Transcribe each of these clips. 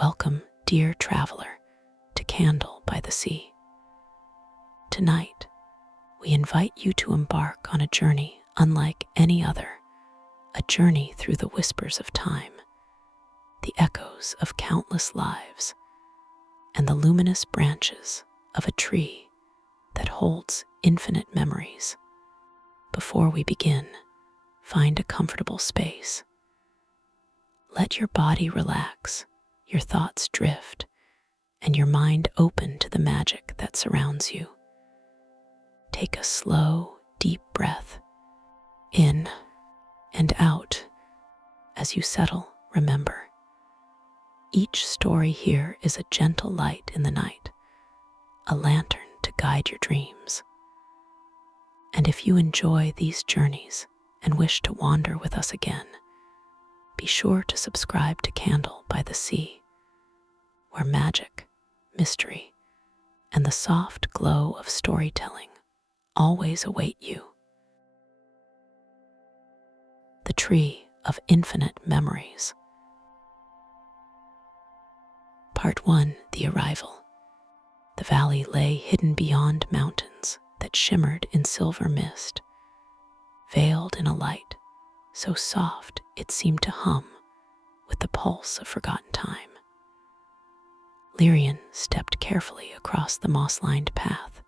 Welcome, dear traveler, to Candle by the Sea. Tonight, we invite you to embark on a journey unlike any other, a journey through the whispers of time, the echoes of countless lives, and the luminous branches of a tree that holds infinite memories. Before we begin, find a comfortable space. Let your body relax, your thoughts drift, and your mind open to the magic that surrounds you. Take a slow, deep breath in and out. As you settle, remember, each story here is a gentle light in the night, a lantern to guide your dreams. And if you enjoy these journeys and wish to wander with us again, be sure to subscribe to Candle by the Sea, where magic, mystery, and the soft glow of storytelling always await you. The Tree of Infinite Memories. Part 1. The Arrival. The valley lay hidden beyond mountains that shimmered in silver mist, veiled in a light so soft it seemed to hum with the pulse of forgotten time. Lyrian stepped carefully across the moss-lined path,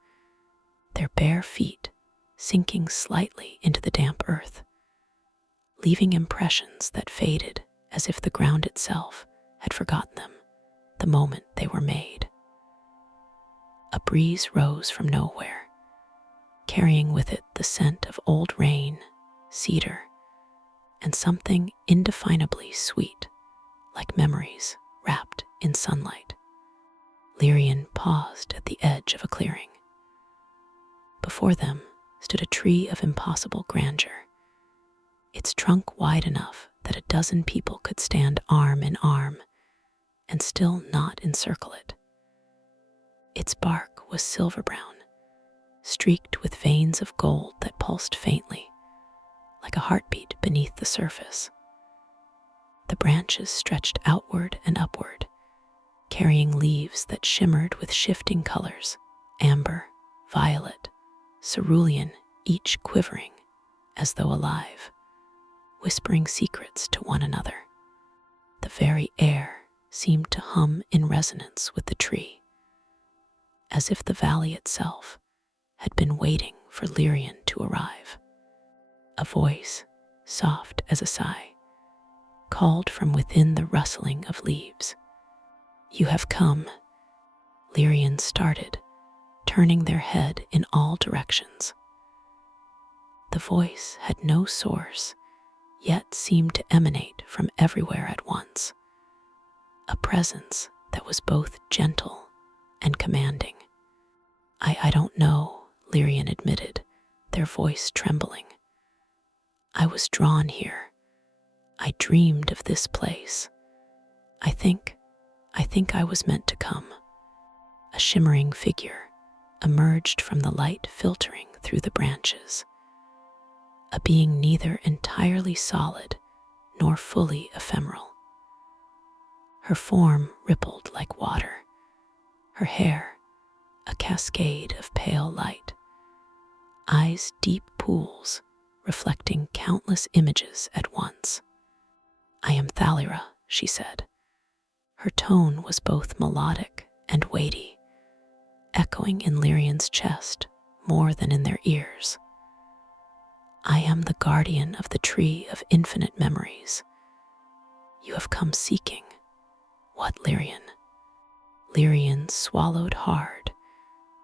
their bare feet sinking slightly into the damp earth, leaving impressions that faded as if the ground itself had forgotten them the moment they were made. A breeze rose from nowhere, carrying with it the scent of old rain, cedar, and something indefinably sweet, like memories wrapped in sunlight. Lyrian paused at the edge of a clearing. Before them stood a tree of impossible grandeur, its trunk wide enough that a dozen people could stand arm in arm and still not encircle it. Its bark was silver brown, streaked with veins of gold that pulsed faintly, like a heartbeat beneath the surface. The branches stretched outward and upward, carrying leaves that shimmered with shifting colors, amber, violet, cerulean, each quivering as though alive, whispering secrets to one another. The very air seemed to hum in resonance with the tree, as if the valley itself had been waiting for Lyrian to arrive. A voice, soft as a sigh, called from within the rustling of leaves. "You have come." Lyrian started, turning their head in all directions. The voice had no source, yet seemed to emanate from everywhere at once, a presence that was both gentle and commanding. I don't know," Lyrian admitted, their voice trembling. "I was drawn here. I dreamed of this place. I think I was meant to come." A shimmering figure emerged from the light filtering through the branches, a being neither entirely solid nor fully ephemeral. Her form rippled like water, her hair a cascade of pale light, eyes deep pools reflecting countless images at once. "I am Thalira," she said. Her tone was both melodic and weighty, echoing in Lyrian's chest more than in their ears. "I am the guardian of the Tree of Infinite Memories. You have come seeking." "What, Lyrian?" Lyrian swallowed hard,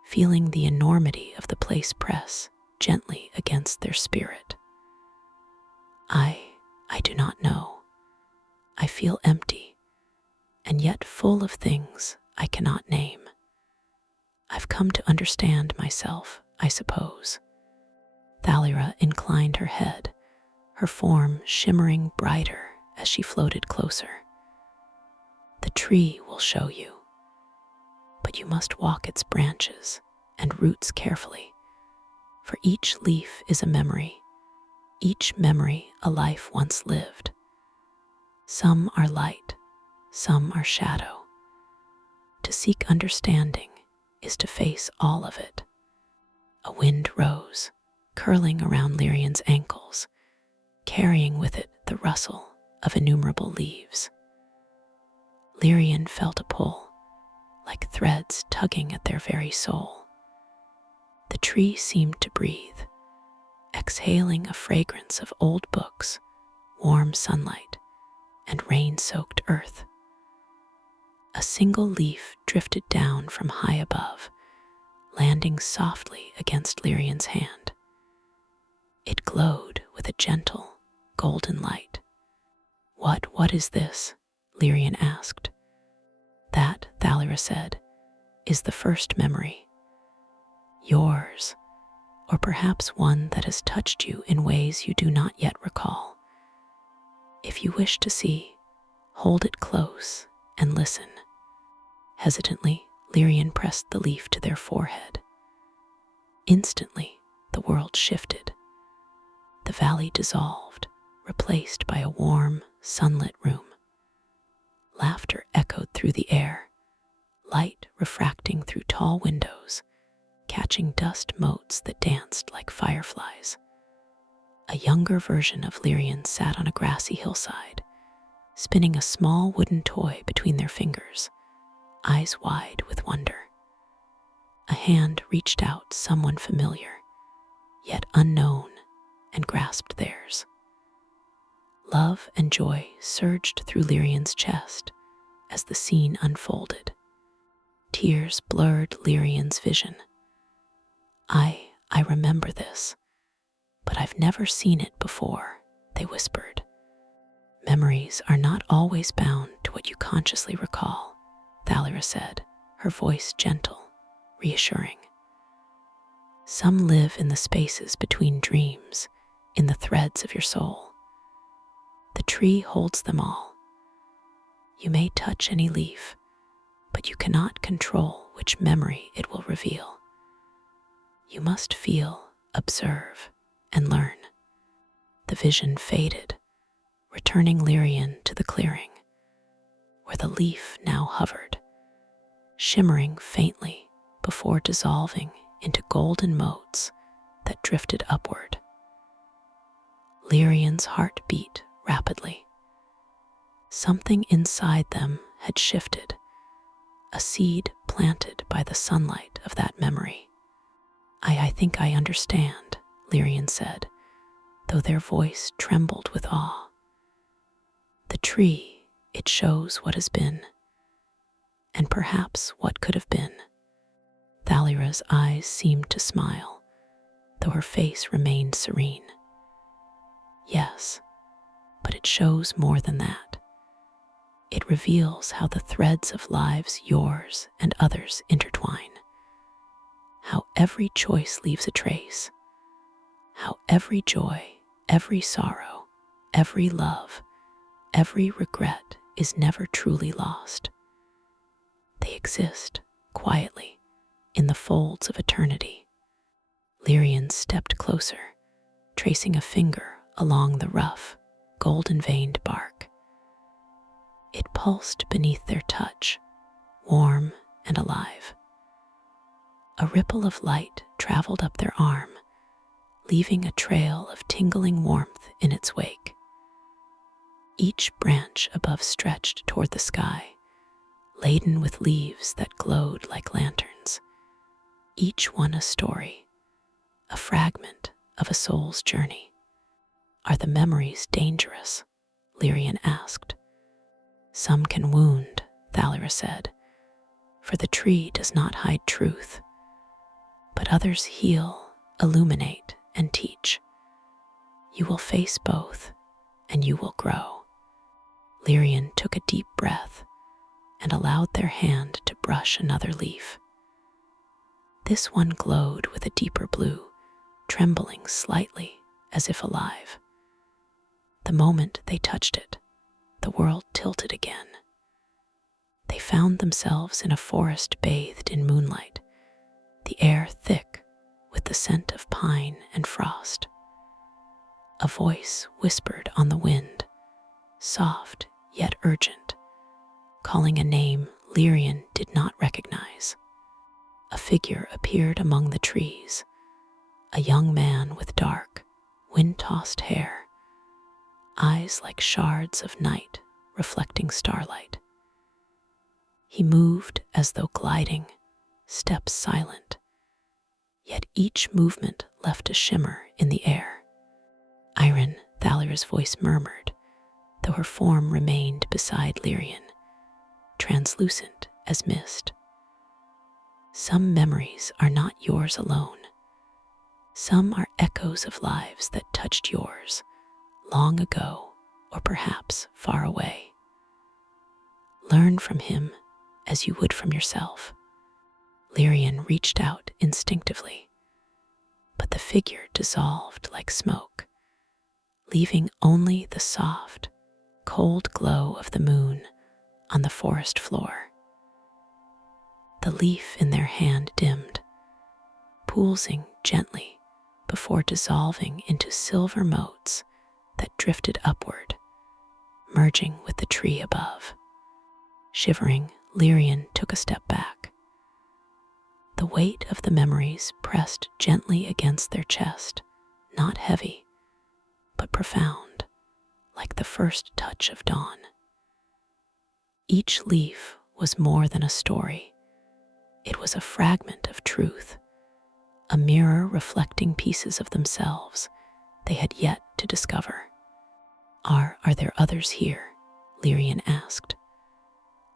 feeling the enormity of the place press gently against their spirit. I do not know. I feel empty, and yet full of things I cannot name. I've come to understand myself, I suppose." Thalira inclined her head, her form shimmering brighter as she floated closer. "The tree will show you, but you must walk its branches and roots carefully, for each leaf is a memory, each memory a life once lived. Some are light, some are shadow, To seek understanding is to face all of it. A wind rose, curling around Lyrian's ankles, carrying with it the rustle of innumerable leaves. Lyrian felt a pull, like threads tugging at their very soul. The tree seemed to breathe, exhaling a fragrance of old books, warm sunlight, and rain-soaked earth. A single leaf drifted down from high above, landing softly against Lyrian's hand. It glowed with a gentle, golden light. What is this?" Lyrian asked. "That," Thalera said, "is the first memory. Yours, or perhaps one that has touched you in ways you do not yet recall. If you wish to see, hold it close and listen." Hesitantly, Lyrian pressed the leaf to their forehead. Instantly, the world shifted. The valley dissolved, replaced by a warm, sunlit room. Laughter echoed through the air, light refracting through tall windows, catching dust motes that danced like fireflies. A younger version of Lyrian sat on a grassy hillside, spinning a small wooden toy between their fingers, eyes wide with wonder. A hand reached out, someone familiar, yet unknown, and grasped theirs. Love and joy surged through Lyrian's chest as the scene unfolded. Tears blurred Lyrian's vision. I remember this, but I've never seen it before," they whispered. "Memories are not always bound to what you consciously recall," Thalera said, her voice gentle, reassuring. "Some live in the spaces between dreams, in the threads of your soul. The tree holds them all. You may touch any leaf, but you cannot control which memory it will reveal. You must feel, observe, and learn." The vision faded, returning Lyrian to the clearing, where the leaf now hovered, shimmering faintly before dissolving into golden motes that drifted upward. Lyrian's heart beat rapidly. Something inside them had shifted, a seed planted by the sunlight of that memory. I think I understand," Lyrian said, though their voice trembled with awe. "The tree, it shows what has been, and perhaps what could have been." Thalera's eyes seemed to smile, though her face remained serene. "Yes, but it shows more than that. It reveals how the threads of lives, yours and others, intertwine. How every choice leaves a trace. How every joy, every sorrow, every love, every regret is never truly lost. They exist, quietly, in the folds of eternity." Lyrian stepped closer, tracing a finger along the rough, golden-veined bark. It pulsed beneath their touch, warm and alive. A ripple of light traveled up their arm, leaving a trail of tingling warmth in its wake. Each branch above stretched toward the sky, laden with leaves that glowed like lanterns, each one a story, a fragment of a soul's journey. "Are the memories dangerous?" Lyrian asked. "Some can wound," Thalera said, "for the tree does not hide truth. But others heal, illuminate, and teach. You will face both, and you will grow." Lyrian took a deep breath and allowed their hand to brush another leaf. This one glowed with a deeper blue, trembling slightly as if alive. The moment they touched it, the world tilted again. They found themselves in a forest bathed in moonlight, the air thick with the scent of pine and frost. A voice whispered on the wind, soft yet urgent, calling a name Lyrian did not recognize. A figure appeared among the trees, a young man with dark, wind-tossed hair, eyes like shards of night reflecting starlight. He moved as though gliding, steps silent, yet each movement left a shimmer in the air. Iron, Thalira's voice murmured, though her form remained beside Lyrian, translucent as mist. Some memories are not yours alone. Some are echoes of lives that touched yours long ago, or perhaps far away. Learn from him as you would from yourself. Lyrian reached out instinctively, but the figure dissolved like smoke, leaving only the soft, cold glow of the moon on the forest floor. The leaf in their hand dimmed, pulsing gently before dissolving into silver motes that drifted upward, merging with the tree above. Shivering, Lyrian took a step back. The weight of the memories pressed gently against their chest, not heavy, but profound, like the first touch of dawn. Each leaf was more than a story. It was a fragment of truth, a mirror reflecting pieces of themselves they had yet to discover. Are there others here? Lyrian asked.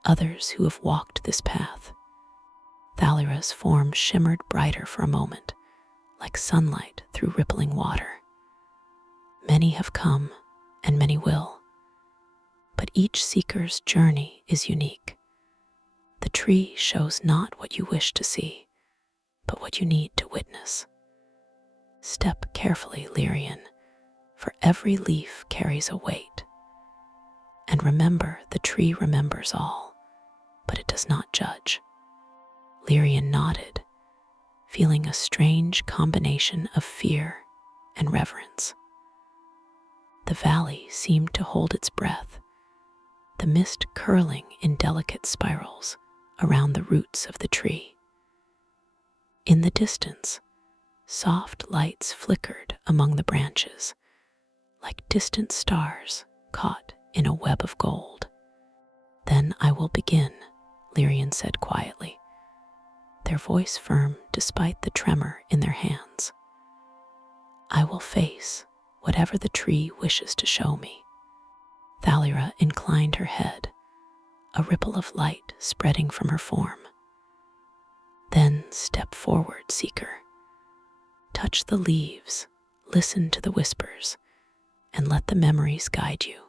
Others who have walked this path? Thalira's form shimmered brighter for a moment, like sunlight through rippling water. Many have come, and many will. But each seeker's journey is unique. The tree shows not what you wish to see, but what you need to witness. Step carefully, Lyrian, for every leaf carries a weight. And remember, the tree remembers all, but it does not judge. Lyrian nodded, feeling a strange combination of fear and reverence. The valley seemed to hold its breath, the mist curling in delicate spirals around the roots of the tree. In the distance, soft lights flickered among the branches, like distant stars caught in a web of gold. Then I will begin, Lyrian said quietly, their voice firm despite the tremor in their hands. I will face whatever the tree wishes to show me. Thalira inclined her head, a ripple of light spreading from her form. Then step forward, seeker. Touch the leaves, listen to the whispers, and let the memories guide you.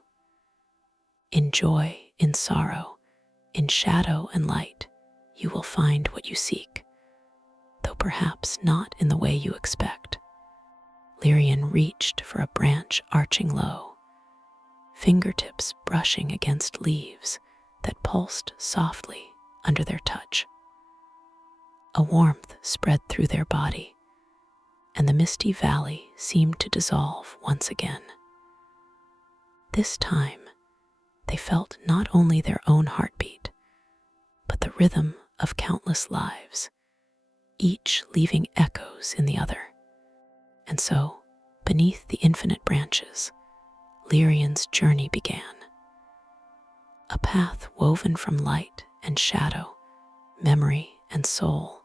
In joy, in sorrow, in shadow and light, you will find what you seek, though perhaps not in the way you expect. Lyrian reached for a branch arching low, fingertips brushing against leaves that pulsed softly under their touch. A warmth spread through their body, and the misty valley seemed to dissolve once again. This time, they felt not only their own heartbeat, but the rhythm of countless lives, each leaving echoes in the other. And so, beneath the infinite branches, Lyrian's journey began. A path woven from light and shadow, memory and soul,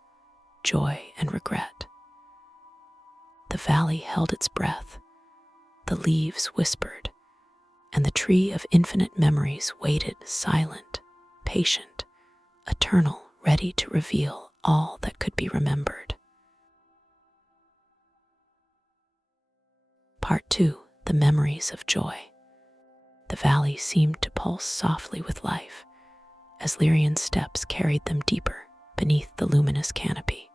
joy and regret. The valley held its breath, the leaves whispered, and the tree of infinite memories waited silent, patient, eternal, ready to reveal all that could be remembered. Part 2. The Memories of Joy. The valley seemed to pulse softly with life as Lyrian's steps carried them deeper beneath the luminous canopy.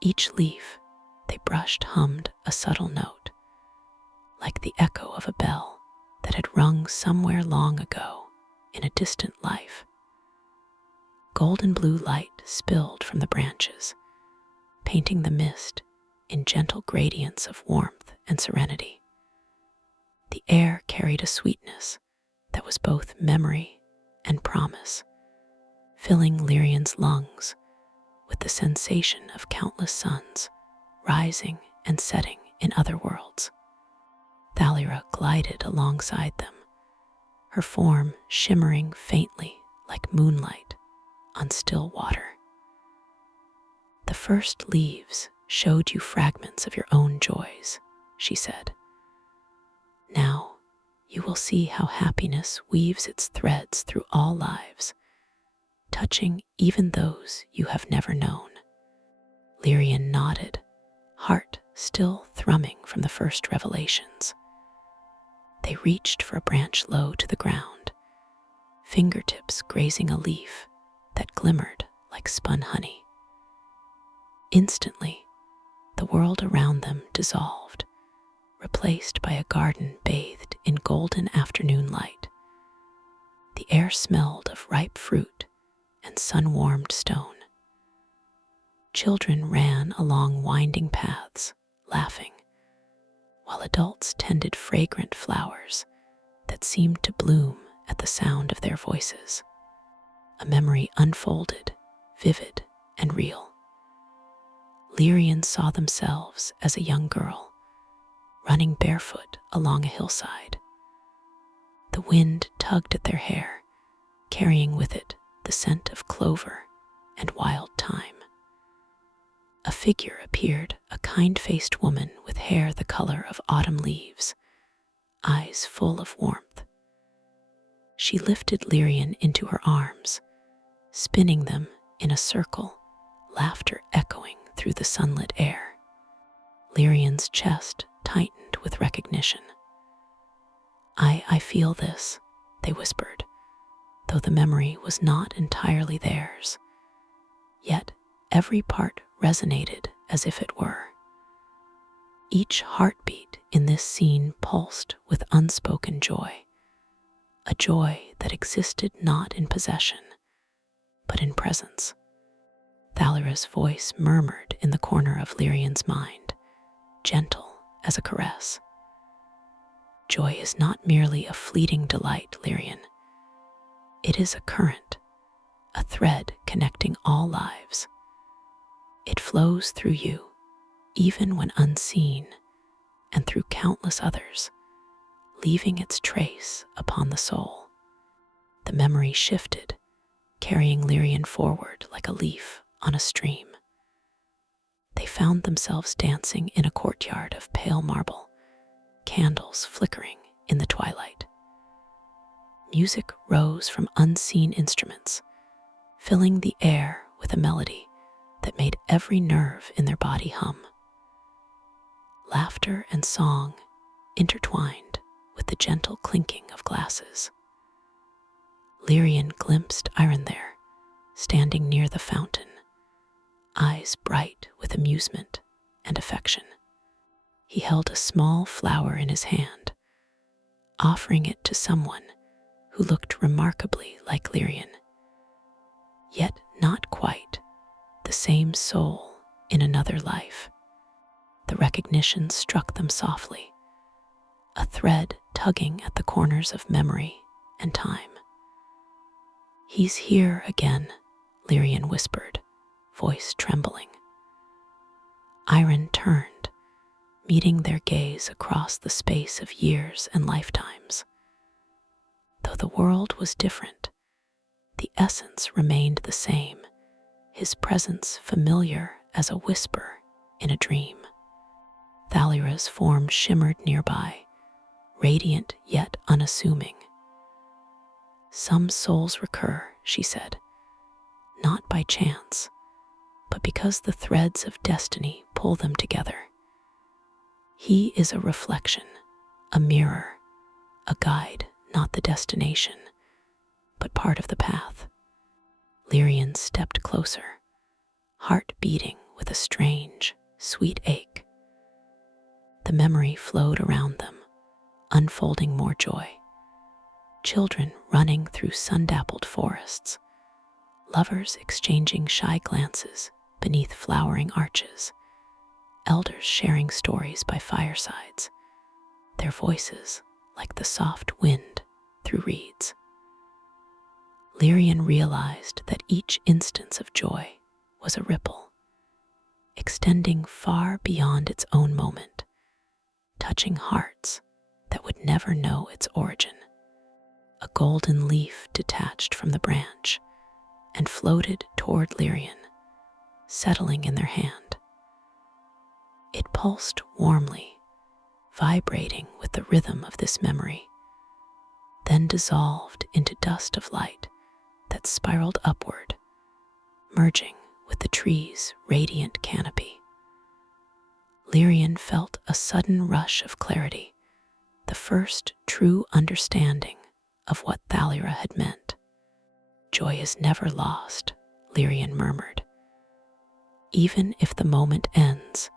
Each leaf they brushed hummed a subtle note, like the echo of a bell that had rung somewhere long ago in a distant life. Golden blue light spilled from the branches, painting the mist in gentle gradients of warmth and serenity. The air carried a sweetness that was both memory and promise, filling Lyrian's lungs with the sensation of countless suns rising and setting in other worlds. Thalira glided alongside them, her form shimmering faintly like moonlight on still water. "The first leaves showed you fragments of your own joys," she said. "Now you will see how happiness weaves its threads through all lives, touching even those you have never known." Lyrian nodded, heart still thrumming from the first revelations. They reached for a branch low to the ground, fingertips grazing a leaf that glimmered like spun honey. Instantly, the world around them dissolved, replaced by a garden bathed in golden afternoon light. The air smelled of ripe fruit and sun-warmed stone. Children ran along winding paths, laughing, while adults tended fragrant flowers that seemed to bloom at the sound of their voices. A memory unfolded, vivid and real. Lyrian saw themselves as a young girl, running barefoot along a hillside. The wind tugged at their hair, carrying with it the scent of clover and wild thyme. A figure appeared, a kind-faced woman with hair the color of autumn leaves, eyes full of warmth. She lifted Lyrian into her arms, spinning them in a circle, laughter echoing through the sunlit air. Lyrian's chest tightened with recognition. I feel this," they whispered, though the memory was not entirely theirs. Yet every part resonated as if it were. Each heartbeat in this scene pulsed with unspoken joy, a joy that existed not in possession, but in presence. Thalira's voice murmured in the corner of Lyrian's mind, gentle as a caress. "Joy is not merely a fleeting delight, Lyrian. It is a current, a thread connecting all lives. It flows through you, even when unseen, and through countless others, leaving its trace upon the soul." The memory shifted, carrying Lyrian forward like a leaf on a stream. They found themselves dancing in a courtyard of pale marble, candles flickering in the twilight. Music rose from unseen instruments, filling the air with a melody that made every nerve in their body hum. Laughter and song intertwined with the gentle clinking of glasses. Lyrian glimpsed Iron there, standing near the fountain, eyes bright with amusement and affection. He held a small flower in his hand, offering it to someone who looked remarkably like Lyrian, yet not quite the same soul in another life. The recognition struck them softly, a thread tugging at the corners of memory and time. "He's here again," Lyrian whispered, voice trembling. Iron turned, meeting their gaze across the space of years and lifetimes. Though the world was different, the essence remained the same, his presence familiar as a whisper in a dream. Thalira's form shimmered nearby, radiant yet unassuming. "Some souls recur," she said, "not by chance, but because the threads of destiny pull them together. He is a reflection, a mirror, a guide, not the destination, but part of the path." Lyrian stepped closer, heart beating with a strange, sweet ache. The memory flowed around them, unfolding more joy. Children running through sun-dappled forests, lovers exchanging shy glances beneath flowering arches, elders sharing stories by firesides, their voices like the soft wind through reeds. Lyrian realized that each instance of joy was a ripple, extending far beyond its own moment, touching hearts that would never know its origin. A golden leaf detached from the branch and floated toward Lyrian, settling in their hand. It pulsed warmly, vibrating with the rhythm of this memory, then dissolved into dust of light that spiraled upward, merging with the tree's radiant canopy. Lyrian felt a sudden rush of clarity, the first true understanding of what Thalira had meant. Joy is never lost, Lyrian murmured. Even if the moment ends,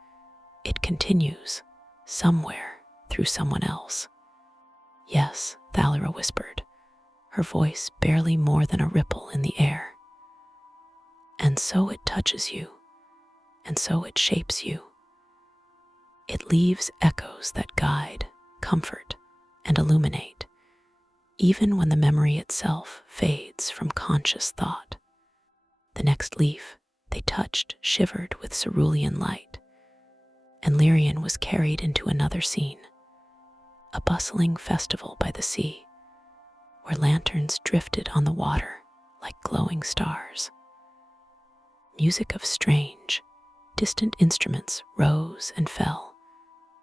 it continues somewhere through someone else. Yes, Thalira whispered, her voice barely more than a ripple in the air. And so it touches you, and so it shapes you. It leaves echoes that guide, comfort, and illuminate, even when the memory itself fades from conscious thought. The next leaf they touched shivered with cerulean light, and Lyrian was carried into another scene, a bustling festival by the sea, where lanterns drifted on the water like glowing stars. Music of strange, distant instruments rose and fell,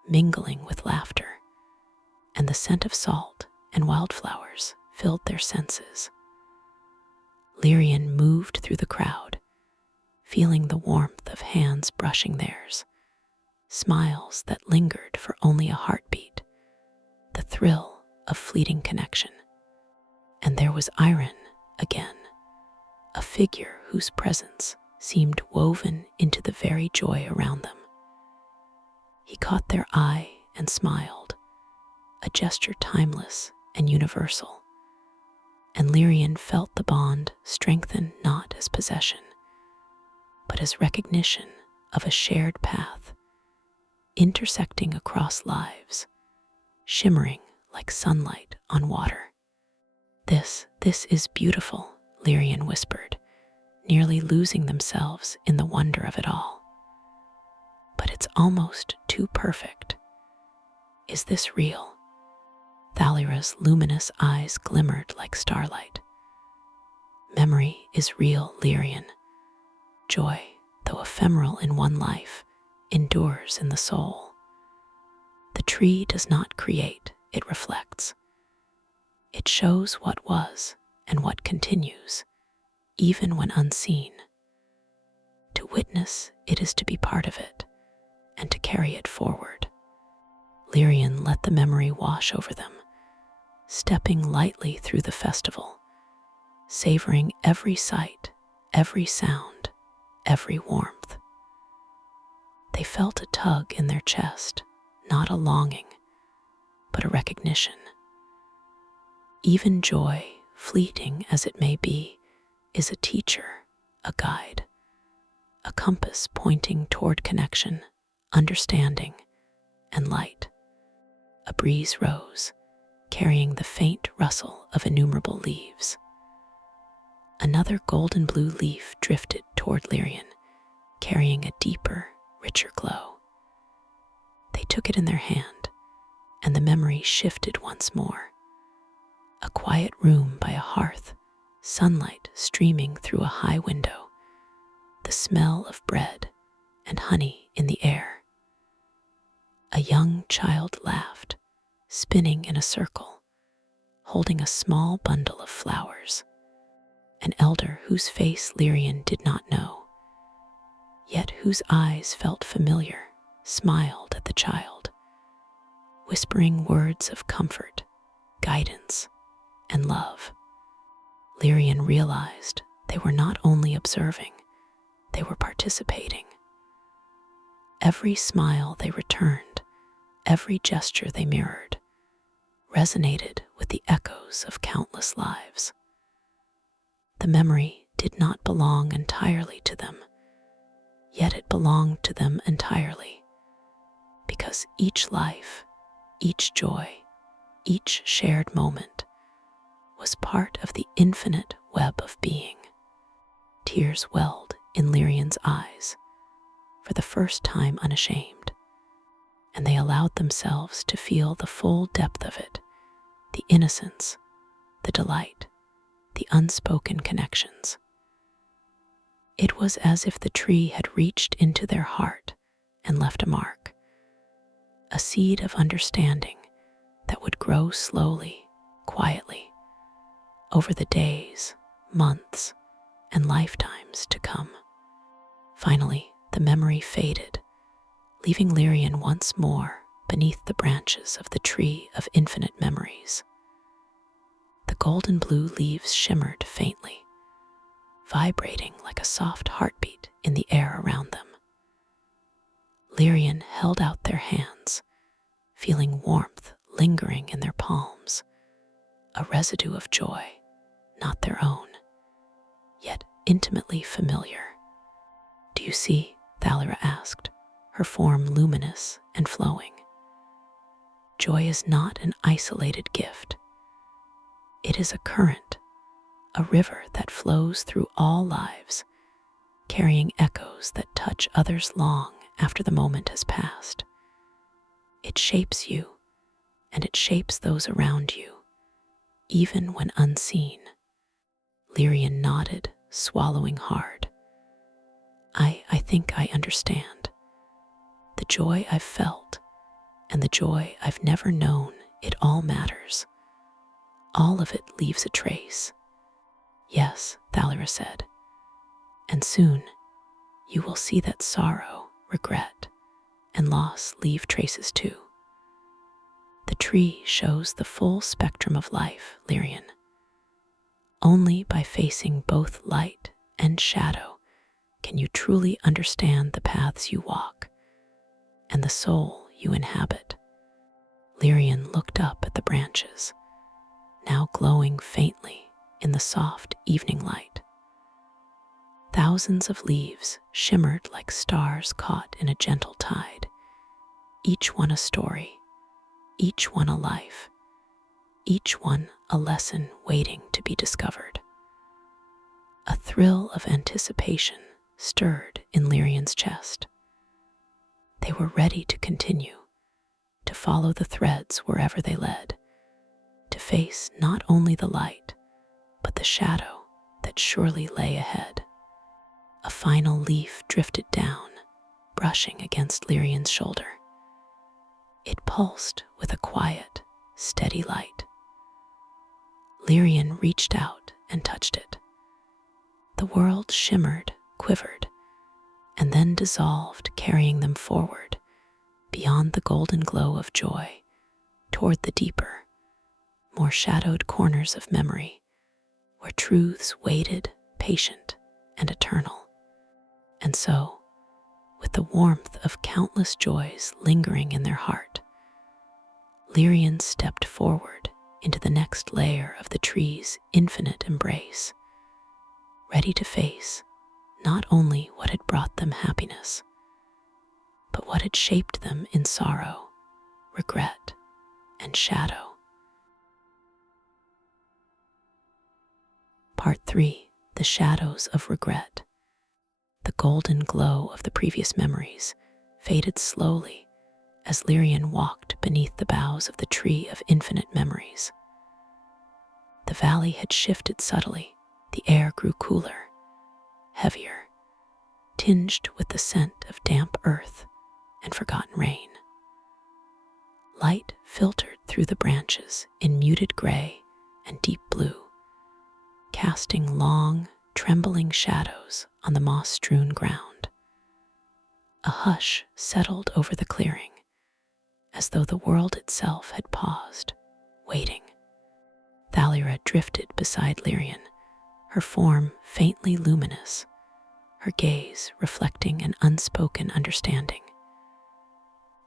mingling with laughter, and the scent of salt and wildflowers filled their senses. Lyrian moved through the crowd, feeling the warmth of hands brushing theirs, smiles that lingered for only a heartbeat, the thrill of fleeting connection. And there was Iron again, a figure whose presence seemed woven into the very joy around them. He caught their eye and smiled, a gesture timeless and universal, and Lyrian felt the bond strengthen not as possession, but as recognition of a shared path, intersecting across lives, shimmering like sunlight on water. This is beautiful, Lyrian whispered, nearly losing themselves in the wonder of it all. But it's almost too perfect. Is this real? Thalira's luminous eyes glimmered like starlight. Memory is real, Lyrian. Joy, though ephemeral in one life, endures in the soul. The tree does not create, it reflects. It shows what was and what continues, even when unseen. To witness it is to be part of it, and to carry it forward. Lyrian let the memory wash over them, stepping lightly through the festival, savoring every sight, every sound, every warmth. They felt a tug in their chest, not a longing, but a recognition. Even joy, fleeting as it may be, is a teacher, a guide, a compass pointing toward connection, understanding, and light. A breeze rose, carrying the faint rustle of innumerable leaves. Another golden blue leaf drifted toward Lyrian, carrying a deeper, richer glow. They took it in their hand, and the memory shifted once more. A quiet room by a hearth, sunlight streaming through a high window, the smell of bread and honey in the air. A young child laughed, spinning in a circle, holding a small bundle of flowers. An elder whose face Lyrian did not know, yet whose eyes felt familiar, smiled at the child, whispering words of comfort, guidance, and love. Lyrian realized they were not only observing, they were participating. Every smile they returned, every gesture they mirrored, resonated with the echoes of countless lives. The memory did not belong entirely to them, yet it belonged to them entirely, because each life, each joy, each shared moment was part of the infinite web of being. Tears welled in Lyrian's eyes, for the first time unashamed, and they allowed themselves to feel the full depth of it, the innocence, the delight, the unspoken connections. It was as if the tree had reached into their heart and left a mark, a seed of understanding that would grow slowly, quietly, over the days, months, and lifetimes to come. Finally, the memory faded, leaving Lyrian once more beneath the branches of the tree of infinite memories. The golden blue leaves shimmered faintly, vibrating like a soft heartbeat in the air around them. Lyrian held out their hands, feeling warmth lingering in their palms, a residue of joy, not their own, yet intimately familiar. "Do you see?" Thalera asked, her form luminous and flowing. "Joy is not an isolated gift. It is a current, a river that flows through all lives, carrying echoes that touch others long after the moment has passed. It shapes you, and it shapes those around you, even when unseen." Lyrian nodded, swallowing hard. I think I understand. The joy I've felt, and the joy I've never known, it all matters. All of it leaves a trace." "Yes," Thalera said, "and soon you will see that sorrow, regret, and loss leave traces too. The tree shows the full spectrum of life, Lyrian. Only by facing both light and shadow can you truly understand the paths you walk and the soul you inhabit." Lyrian looked up at the branches, now glowing faintly in the soft evening light. Thousands of leaves shimmered like stars caught in a gentle tide, each one a story, each one a life, each one a lesson waiting to be discovered. A thrill of anticipation stirred in Lyrian's chest. They were ready to continue, to follow the threads wherever they led, to face not only the light, but the shadow that surely lay ahead. A final leaf drifted down, brushing against Lyrian's shoulder. It pulsed with a quiet, steady light. Lyrian reached out and touched it. The world shimmered, quivered, and then dissolved, carrying them forward, beyond the golden glow of joy, toward the deeper, more shadowed corners of memory, where truths waited, patient and eternal. And so, with the warmth of countless joys lingering in their heart, Lyrian stepped forward into the next layer of the tree's infinite embrace, ready to face not only what had brought them happiness, but what had shaped them in sorrow, regret, and shadow. Part 3. The Shadows of Regret. The golden glow of the previous memories faded slowly as Lyrian walked beneath the boughs of the tree of infinite memories. The valley had shifted subtly, the air grew cooler, heavier, tinged with the scent of damp earth and forgotten rain. Light filtered through the branches in muted gray and deep blue, casting long, trembling shadows on the moss-strewn ground. A hush settled over the clearing, as though the world itself had paused, waiting. Thalera drifted beside Lyrian, her form faintly luminous, her gaze reflecting an unspoken understanding.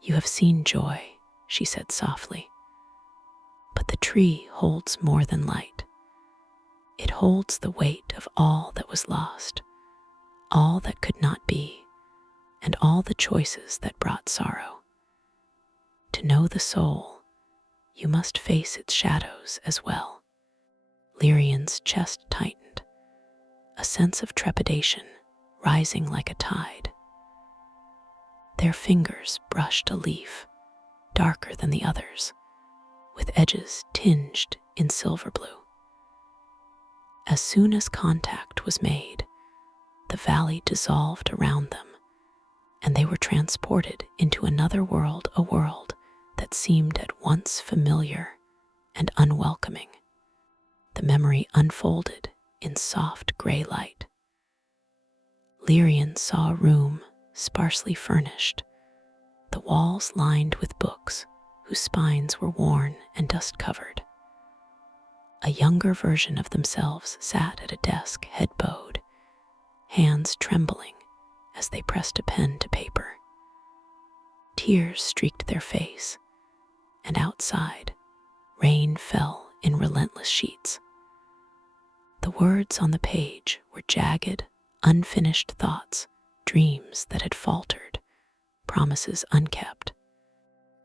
"You have seen joy," she said softly, "but the tree holds more than light. It holds the weight of all that was lost, all that could not be, and all the choices that brought sorrow. To know the soul, you must face its shadows as well." Lyrian's chest tightened, a sense of trepidation rising like a tide. Their fingers brushed a leaf, darker than the others, with edges tinged in silver blue. As soon as contact was made, the valley dissolved around them, and they were transported into another world, a world that seemed at once familiar and unwelcoming. The memory unfolded in soft gray light. Lyrian saw a room sparsely furnished, the walls lined with books whose spines were worn and dust-covered. A younger version of themselves sat at a desk, head bowed, hands trembling as they pressed a pen to paper. Tears streaked their face, and outside, rain fell in relentless sheets. The words on the page were jagged, unfinished thoughts, dreams that had faltered, promises unkept.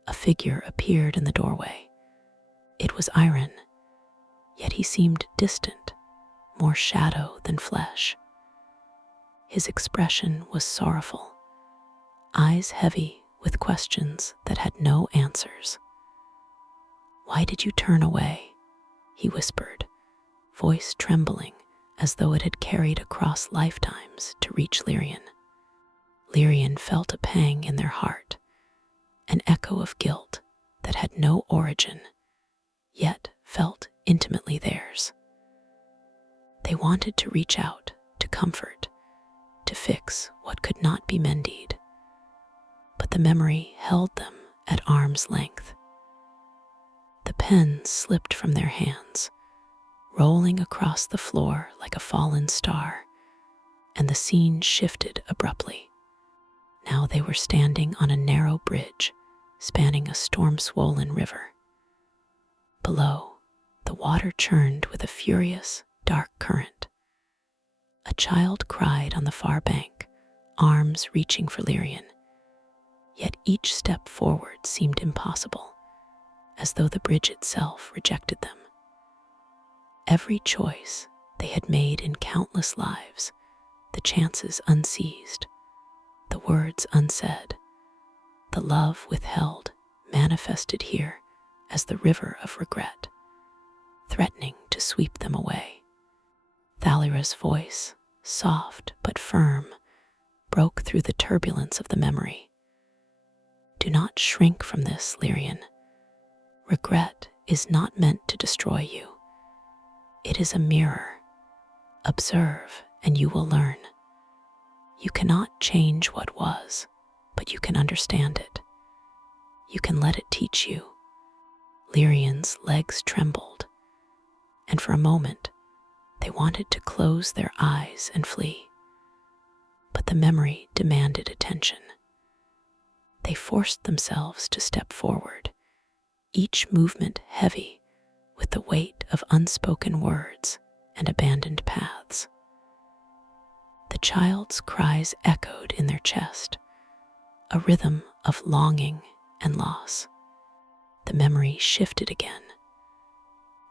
A figure appeared in the doorway. It was Iron, yet he seemed distant, more shadow than flesh. His expression was sorrowful, eyes heavy with questions that had no answers. "Why did you turn away?" he whispered, voice trembling as though it had carried across lifetimes to reach Lyrian. Lyrian felt a pang in their heart, an echo of guilt that had no origin, yet felt intimately theirs. They wanted to reach out, to comfort, to fix what could not be mended, but the memory held them at arm's length. The pen slipped from their hands, rolling across the floor like a fallen star, and the scene shifted abruptly. Now they were standing on a narrow bridge spanning a storm-swollen river. Below, the water churned with a furious, dark current. A child cried on the far bank, arms reaching for Lyrian, yet each step forward seemed impossible, as though the bridge itself rejected them. Every choice they had made in countless lives, the chances unseized, the words unsaid, the love withheld, manifested here as the river of regret, threatening to sweep them away. Thalira's voice, soft but firm, broke through the turbulence of the memory. "Do not shrink from this, Lyrian. Regret is not meant to destroy you. It is a mirror. Observe and you will learn. You cannot change what was, but you can understand it. You can let it teach you." Lyrian's legs trembled, and for a moment they wanted to close their eyes and flee. But the memory demanded attention. They forced themselves to step forward, each movement heavy with the weight of unspoken words and abandoned paths. The child's cries echoed in their chest, a rhythm of longing and loss. The memory shifted again.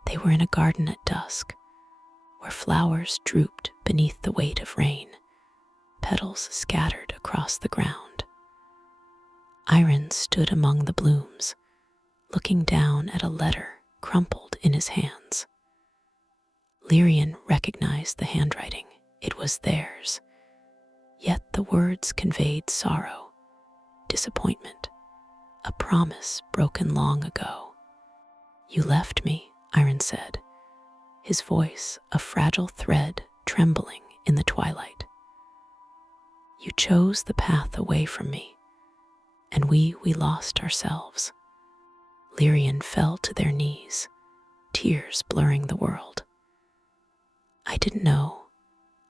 They were in a garden at dusk, where flowers drooped beneath the weight of rain, petals scattered across the ground. Iron stood among the blooms, looking down at a letter crumpled in his hands. Lyrian recognized the handwriting. It was theirs, yet the words conveyed sorrow, disappointment, a promise broken long ago. "You left me," Iron said, his voice a fragile thread trembling in the twilight. "You chose the path away from me, and we lost ourselves." Lyrian fell to their knees, tears blurring the world. "I didn't know.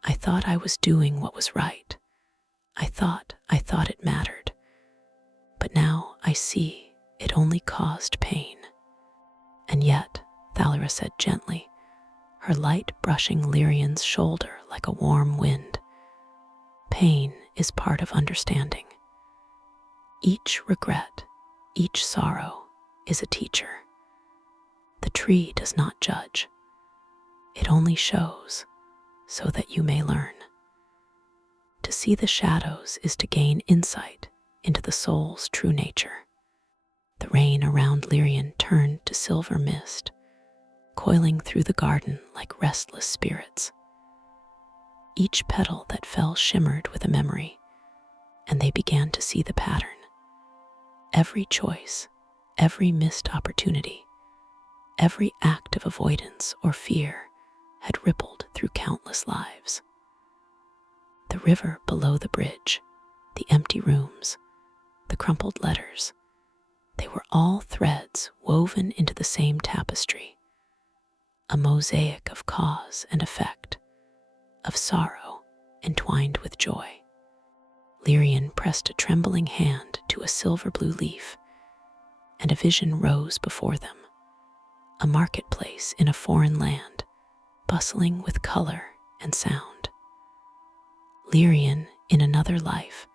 I thought I was doing what was right. I thought it mattered. But now I see it only caused pain." "And yet," Thalira said gently, her light brushing Lyrian's shoulder like a warm wind, "pain is part of understanding. Each regret, each sorrow is a teacher. The tree does not judge. It only shows, so that you may learn. To see the shadows is to gain insight into the soul's true nature. The rain around Lyrian turned to silver mist, coiling through the garden like restless spirits. Each petal that fell shimmered with a memory, and they began to see the pattern. Every choice, every missed opportunity, every act of avoidance or fear had rippled through countless lives. The river below the bridge, the empty rooms, the crumpled letters, they were all threads woven into the same tapestry, a mosaic of cause and effect, of sorrow entwined with joy. Lyrian pressed a trembling hand to a silver blue leaf, and a vision rose before them, a marketplace in a foreign land, bustling with color and sound. Lyrian, in another life,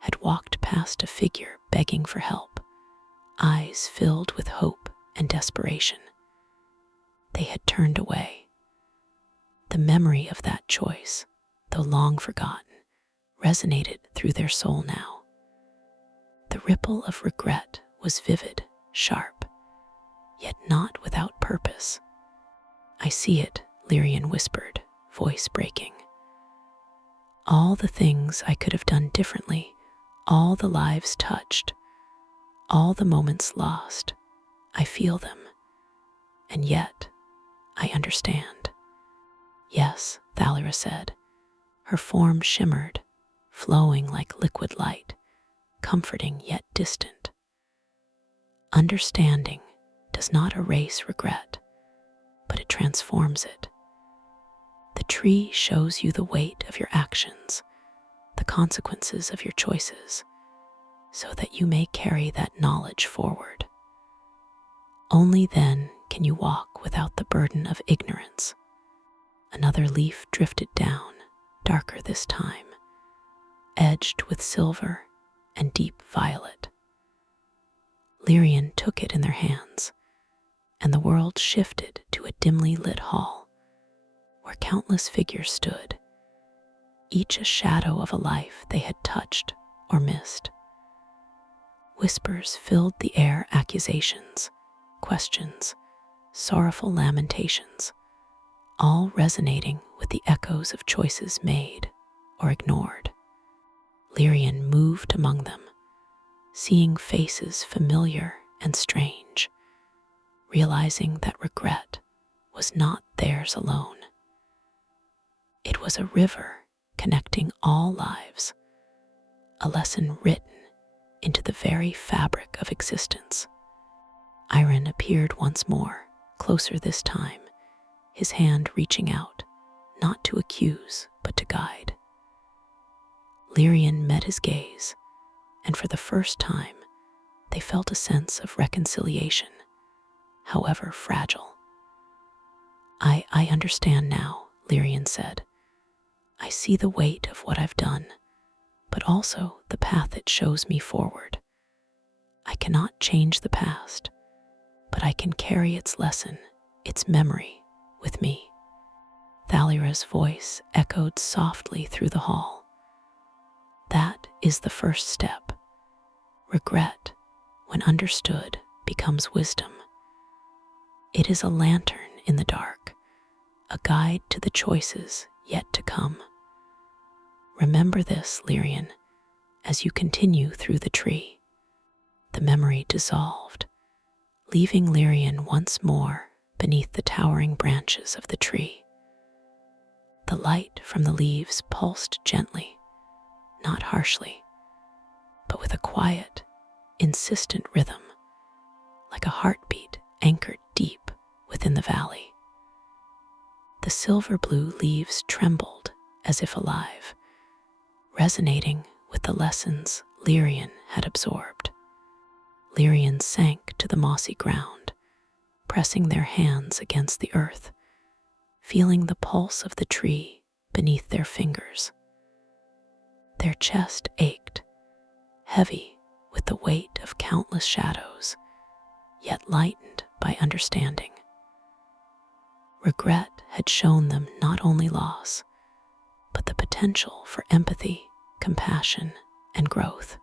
had walked past a figure begging for help, eyes filled with hope and desperation. They had turned away. The memory of that choice, though long forgotten, resonated through their soul now. The ripple of regret was vivid, sharp, yet not without purpose. "I see it," Lyrian whispered, voice breaking. "All the things I could have done differently, all the lives touched, all the moments lost, I feel them, and yet I understand." "Yes," Thalira said. Her form shimmered, flowing like liquid light, comforting yet distant. Understanding does not erase regret, but it transforms it. The tree shows you the weight of your actions, the consequences of your choices, so that you may carry that knowledge forward. Only then can you walk without the burden of ignorance. Another leaf drifted down, darker this time, edged with silver and deep violet. Lyrian took it in their hands, and the world shifted to a dimly lit hall, where countless figures stood, each a shadow of a life they had touched or missed. Whispers filled the air, accusations, questions, sorrowful lamentations, all resonating with the echoes of choices made or ignored. Lyrian moved among them, seeing faces familiar and strange, realizing that regret was not theirs alone. It was a river connecting all lives, a lesson written into the very fabric of existence. Iron appeared once more, closer this time, his hand reaching out, not to accuse, but to guide. Lyrian met his gaze, and for the first time, they felt a sense of reconciliation, however fragile. I understand now," Lyrian said. "I see the weight of what I've done, but also the path it shows me forward. I cannot change the past, but I can carry its lesson, its memory, with me." Thalira's voice echoed softly through the hall. "That is the first step. Regret, when understood, becomes wisdom. It is a lantern in the dark, a guide to the choices yet to come. Remember this, Lyrian, as you continue through the tree." The memory dissolved, leaving Lyrian once more beneath the towering branches of the tree. The light from the leaves pulsed gently, not harshly, but with a quiet, insistent rhythm, like a heartbeat anchored deep within the valley. The silver blue leaves trembled as if alive, resonating with the lessons Lyrian had absorbed. Lyrian sank to the mossy ground, pressing their hands against the earth, feeling the pulse of the tree beneath their fingers. Their chest ached, heavy with the weight of countless shadows, yet lightened by understanding. Regret had shown them not only loss, but the potential for empathy, compassion, and growth.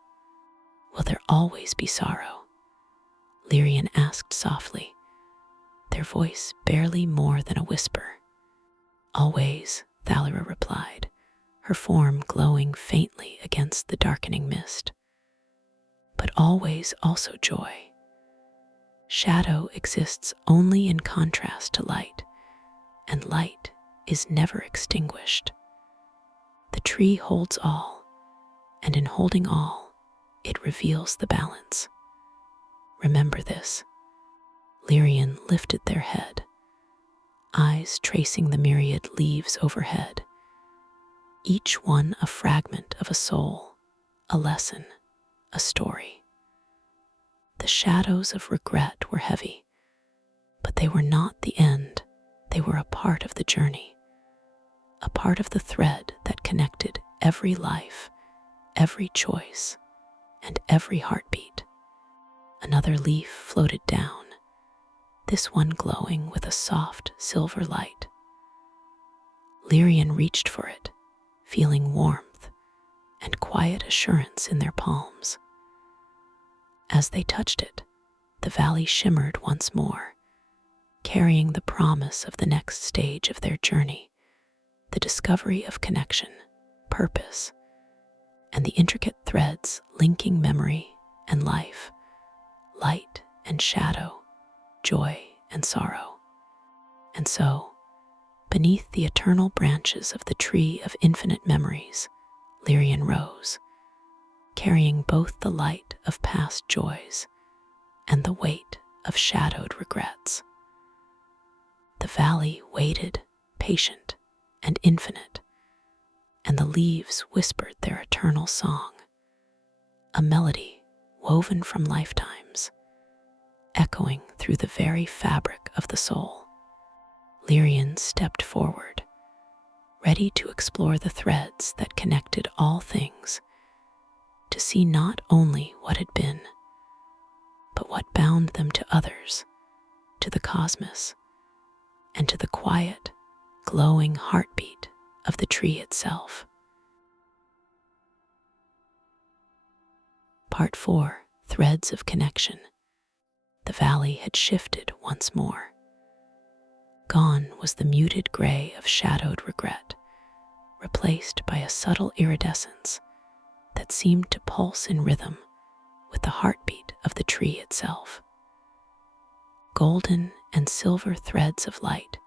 Will there always be sorrow? Lyrian asked softly, their voice barely more than a whisper. Always, Thalera replied, her form glowing faintly against the darkening mist. But always also joy. Shadow exists only in contrast to light, and light is never extinguished. The tree holds all, and in holding all, it reveals the balance. Remember this. Lyrian lifted their head, eyes tracing the myriad leaves overhead, each one a fragment of a soul, a lesson, a story. The shadows of regret were heavy, but they were not the end. They were a part of the journey, a part of the thread that connected every life, every choice, and every heartbeat. Another leaf floated down, this one glowing with a soft silver light. Lyrian reached for it, feeling warmth and quiet assurance in their palms. As they touched it, the valley shimmered once more, carrying the promise of the next stage of their journey, the discovery of connection, purpose, and the intricate threads linking memory and life, light and shadow, joy and sorrow. And so, beneath the eternal branches of the tree of infinite memories, Lyrian rose, carrying both the light of past joys and the weight of shadowed regrets. The valley waited, patient and infinite, and the leaves whispered their eternal song, a melody woven from lifetimes, echoing through the very fabric of the soul. Lyrian stepped forward, ready to explore the threads that connected all things, to see not only what had been, but what bound them to others, to the cosmos, and to the quiet, glowing heartbeat of the tree itself. Part 4. Threads of Connection. The valley had shifted once more. Gone was the muted gray of shadowed regret, replaced by a subtle iridescence that seemed to pulse in rhythm with the heartbeat of the tree itself. Golden and silver threads of light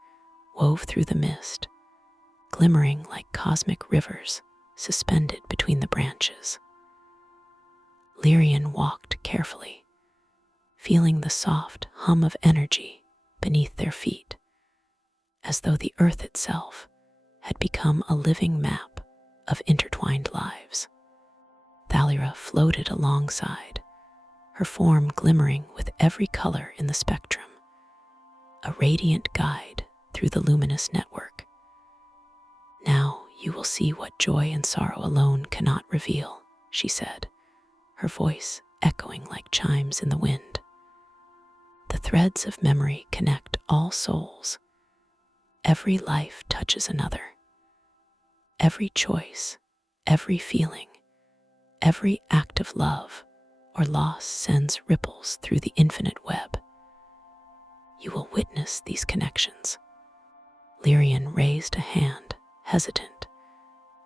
wove through the mist, glimmering like cosmic rivers suspended between the branches. Lyrian walked carefully, feeling the soft hum of energy beneath their feet, as though the earth itself had become a living map of intertwined lives. Thalera floated alongside, her form glimmering with every color in the spectrum, a radiant guide through the luminous network. Now you will see what joy and sorrow alone cannot reveal, she said, her voice echoing like chimes in the wind. The threads of memory connect all souls. Every life touches another. Every choice, every feeling, every act of love or loss sends ripples through the infinite web. You will witness these connections. Lyrian raised a hand, hesitant,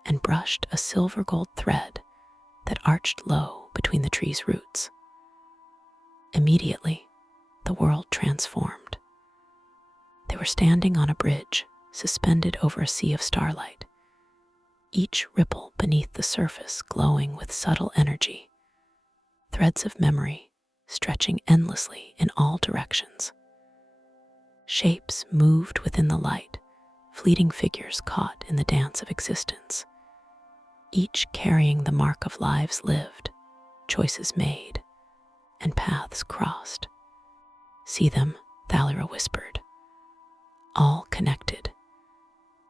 and brushed a silver gold thread that arched low between the tree's roots. Immediately, the world transformed. They were standing on a bridge, suspended over a sea of starlight, each ripple beneath the surface glowing with subtle energy, threads of memory stretching endlessly in all directions. Shapes moved within the light, fleeting figures caught in the dance of existence, each carrying the mark of lives lived, choices made, and paths crossed. See them, Thalera whispered, all connected,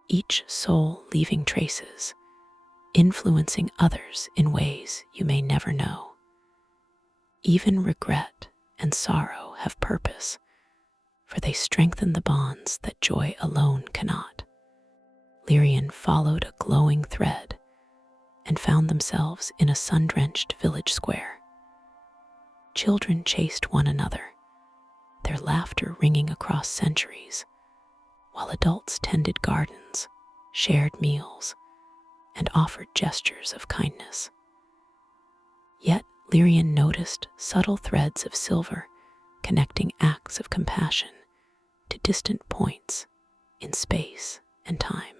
each soul leaving traces, influencing others in ways you may never know. Even regret and sorrow have purpose, for they strengthen the bonds that joy alone cannot. Lyrian followed a glowing thread and found themselves in a sun-drenched village square. Children chased one another, their laughter ringing across centuries, while adults tended gardens, shared meals, and offered gestures of kindness. Yet Lyrian noticed subtle threads of silver connecting acts of compassion to distant points in space and time.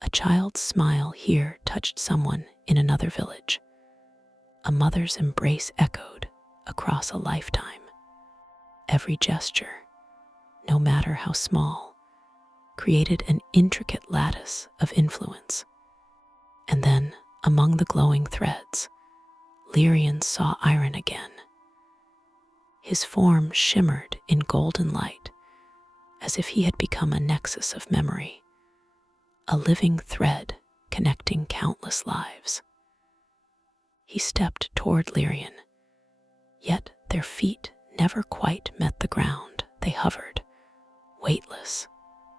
A child's smile here touched someone in another village. A mother's embrace echoed across a lifetime. Every gesture, no matter how small, created an intricate lattice of influence. And then, among the glowing threads, Lyrian saw Iron again. His form shimmered in golden light, as if he had become a nexus of memory, a living thread connecting countless lives. He stepped toward Lyrian, yet their feet never quite met the ground. They hovered, weightless,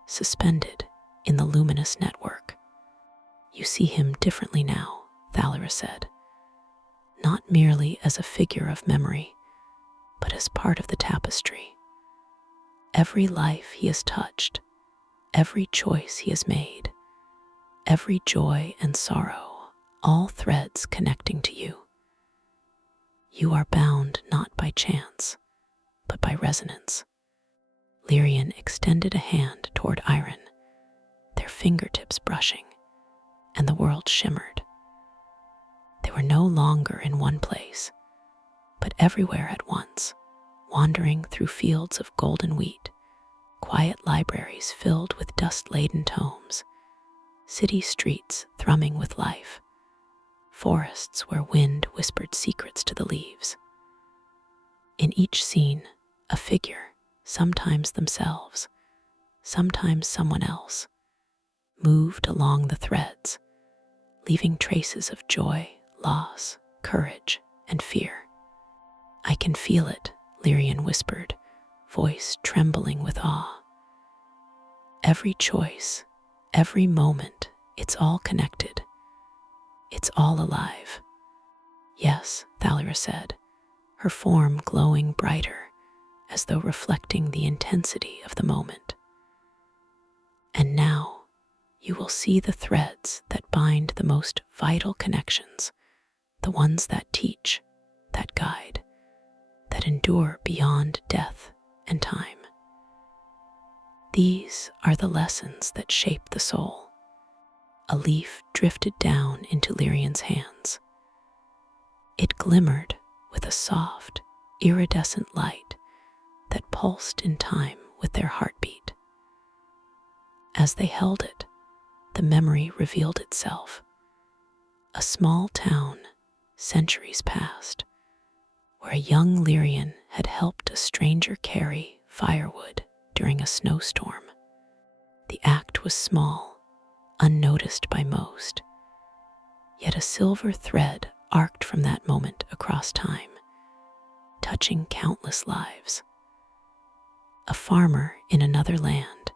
suspended in the luminous network. "You see him differently now," Thalera said, "not merely as a figure of memory, but as part of the tapestry. Every life he has touched, every choice he has made, every joy and sorrow, all threads connecting to you. You are bound not by chance, but by resonance." Lyrian extended a hand toward Iron, their fingertips brushing, and the world shimmered. They were no longer in one place, but everywhere at once, wandering through fields of golden wheat, quiet libraries filled with dust-laden tomes, city streets thrumming with life, forests where wind whispered secrets to the leaves. In each scene, a figure, sometimes themselves, sometimes someone else, moved along the threads, leaving traces of joy, loss, courage, and fear. "I can feel it," Lyrian whispered, voice trembling with awe. "Every choice, every moment, it's all connected. It's all alive." "Yes," Thalera said, her form glowing brighter, as though reflecting the intensity of the moment. "And now you will see the threads that bind the most vital connections, the ones that teach, that guide, that endure beyond death and time. These are the lessons that shape the soul." A leaf drifted down into Lyrian's hands. It glimmered with a soft, iridescent light that pulsed in time with their heartbeat. As they held it, the memory revealed itself. A small town, centuries past, where a young Lyrian had helped a stranger carry firewood during a snowstorm. The act was small, unnoticed by most, yet a silver thread arced from that moment across time, touching countless lives. A farmer in another land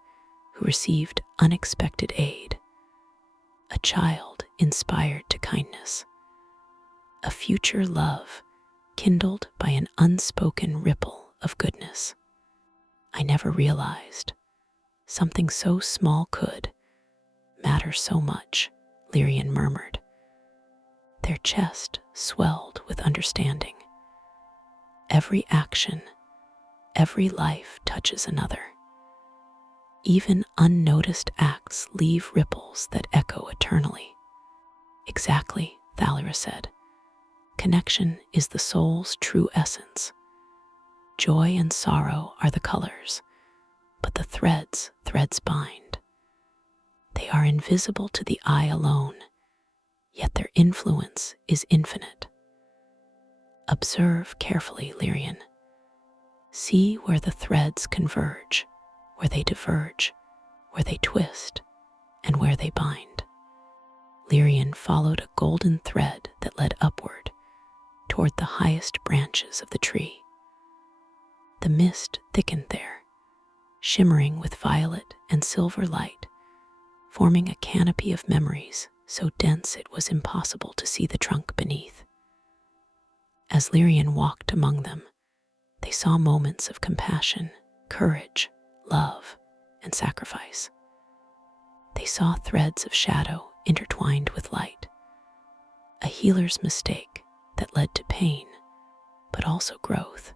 who received unexpected aid, a child inspired to kindness, a future love kindled by an unspoken ripple of goodness. "I never realized something so small could matter so much," Lyrian murmured. Their chest swelled with understanding. Every action, every life touches another. Even unnoticed acts leave ripples that echo eternally. "Exactly," Thalera said. "Connection is the soul's true essence. Joy and sorrow are the colors, but the threads bind. They are invisible to the eye alone, yet their influence is infinite. Observe carefully, Lyrian. See where the threads converge, where they diverge, where they twist, and where they bind." Lyrian followed a golden thread that led upward toward the highest branches of the tree. The mist thickened there, shimmering with violet and silver light, forming a canopy of memories so dense it was impossible to see the trunk beneath. As Lyrian walked among them, they saw moments of compassion, courage, love, and sacrifice. They saw threads of shadow intertwined with light, a healer's mistake that led to pain, but also growth,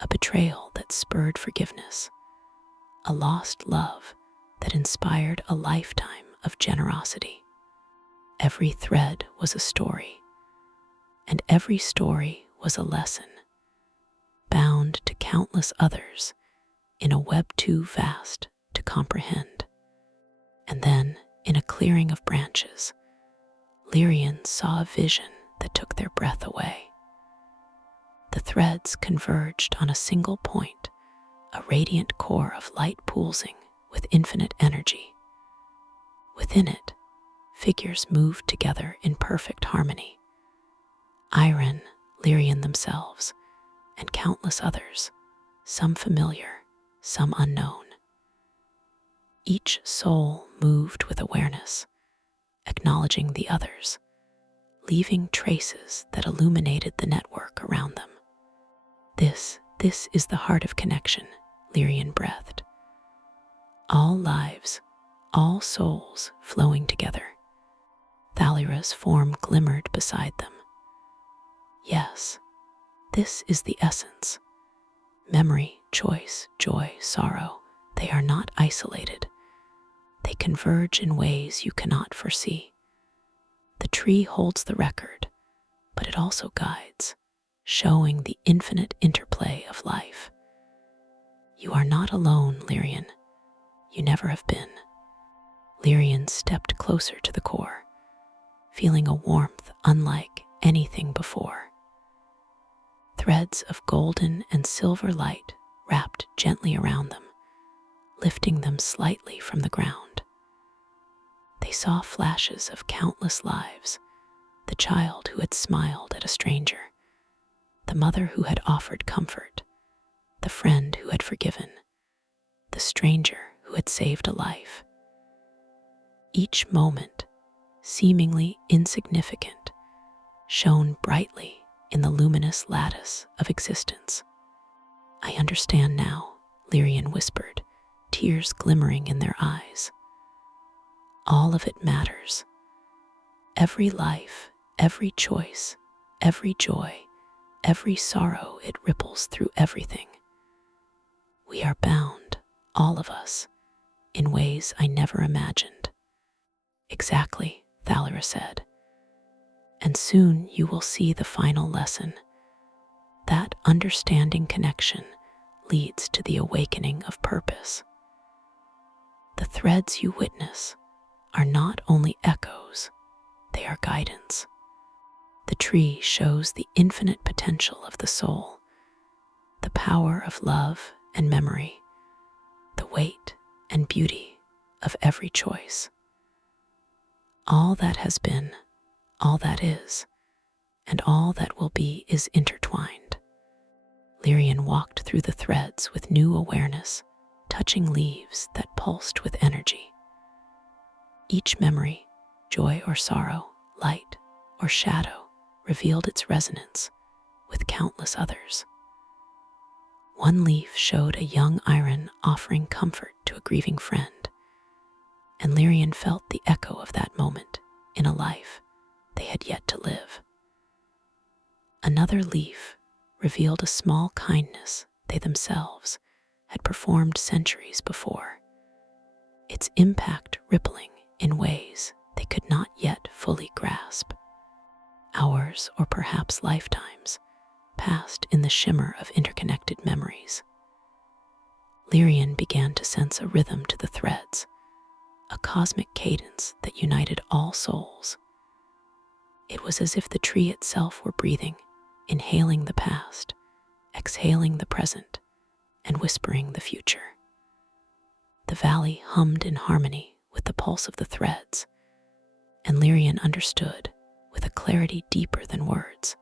a betrayal that spurred forgiveness, a lost love that inspired a lifetime of generosity. Every thread was a story, and every story was a lesson, bound to countless others in a web too vast to comprehend. And then, in a clearing of branches, Lyrian saw a vision that took their breath away. The threads converged on a single point, a radiant core of light pulsing with infinite energy. Within it, figures moved together in perfect harmony. Iron, Lyrian themselves, and countless others, some familiar, some unknown. Each soul moved with awareness, acknowledging the others, leaving traces that illuminated the network around them. This is the heart of connection, Lyrian breathed. All lives, all souls flowing together. Thalira's form glimmered beside them. Yes, this is the essence. Memory, choice, joy, sorrow, they are not isolated. They converge in ways you cannot foresee. The tree holds the record, but it also guides, showing the infinite interplay of life. You are not alone, Lyrian. You never have been. Lyrian stepped closer to the core, feeling a warmth unlike anything before. Threads of golden and silver light wrapped gently around them, lifting them slightly from the ground. They saw flashes of countless lives, the child who had smiled at a stranger, the mother who had offered comfort, the friend who had forgiven, the stranger who had saved a life. Each moment, seemingly insignificant, shone brightly in the luminous lattice of existence. I understand now, Lyrian whispered, tears glimmering in their eyes. All of it matters. Every life, every choice, every joy, every sorrow, it ripples through everything. We are bound, all of us, in ways I never imagined. Exactly, Thalira said. And soon you will see the final lesson. That understanding connection leads to the awakening of purpose. The threads you witness are not only echoes, they are guidance. The tree shows the infinite potential of the soul, the power of love and memory, the weight and beauty of every choice. All that has been, all that is, and all that will be is intertwined. Lyrian walked through the threads with new awareness, touching leaves that pulsed with energy. Each memory, joy or sorrow, light or shadow, revealed its resonance with countless others. One leaf showed a young Iron offering comfort to a grieving friend, and Lyrian felt the echo of that moment in a life they had yet to live. Another leaf revealed a small kindness they themselves had performed centuries before, its impact rippling in ways they could not yet fully grasp. Hours, or perhaps lifetimes, passed in the shimmer of interconnected memories. Lyrian began to sense a rhythm to the threads, a cosmic cadence that united all souls. It was as if the tree itself were breathing, inhaling the past, exhaling the present, and whispering the future. The valley hummed in harmony with the pulse of the threads, and Lyrian understood, with a clarity deeper than words,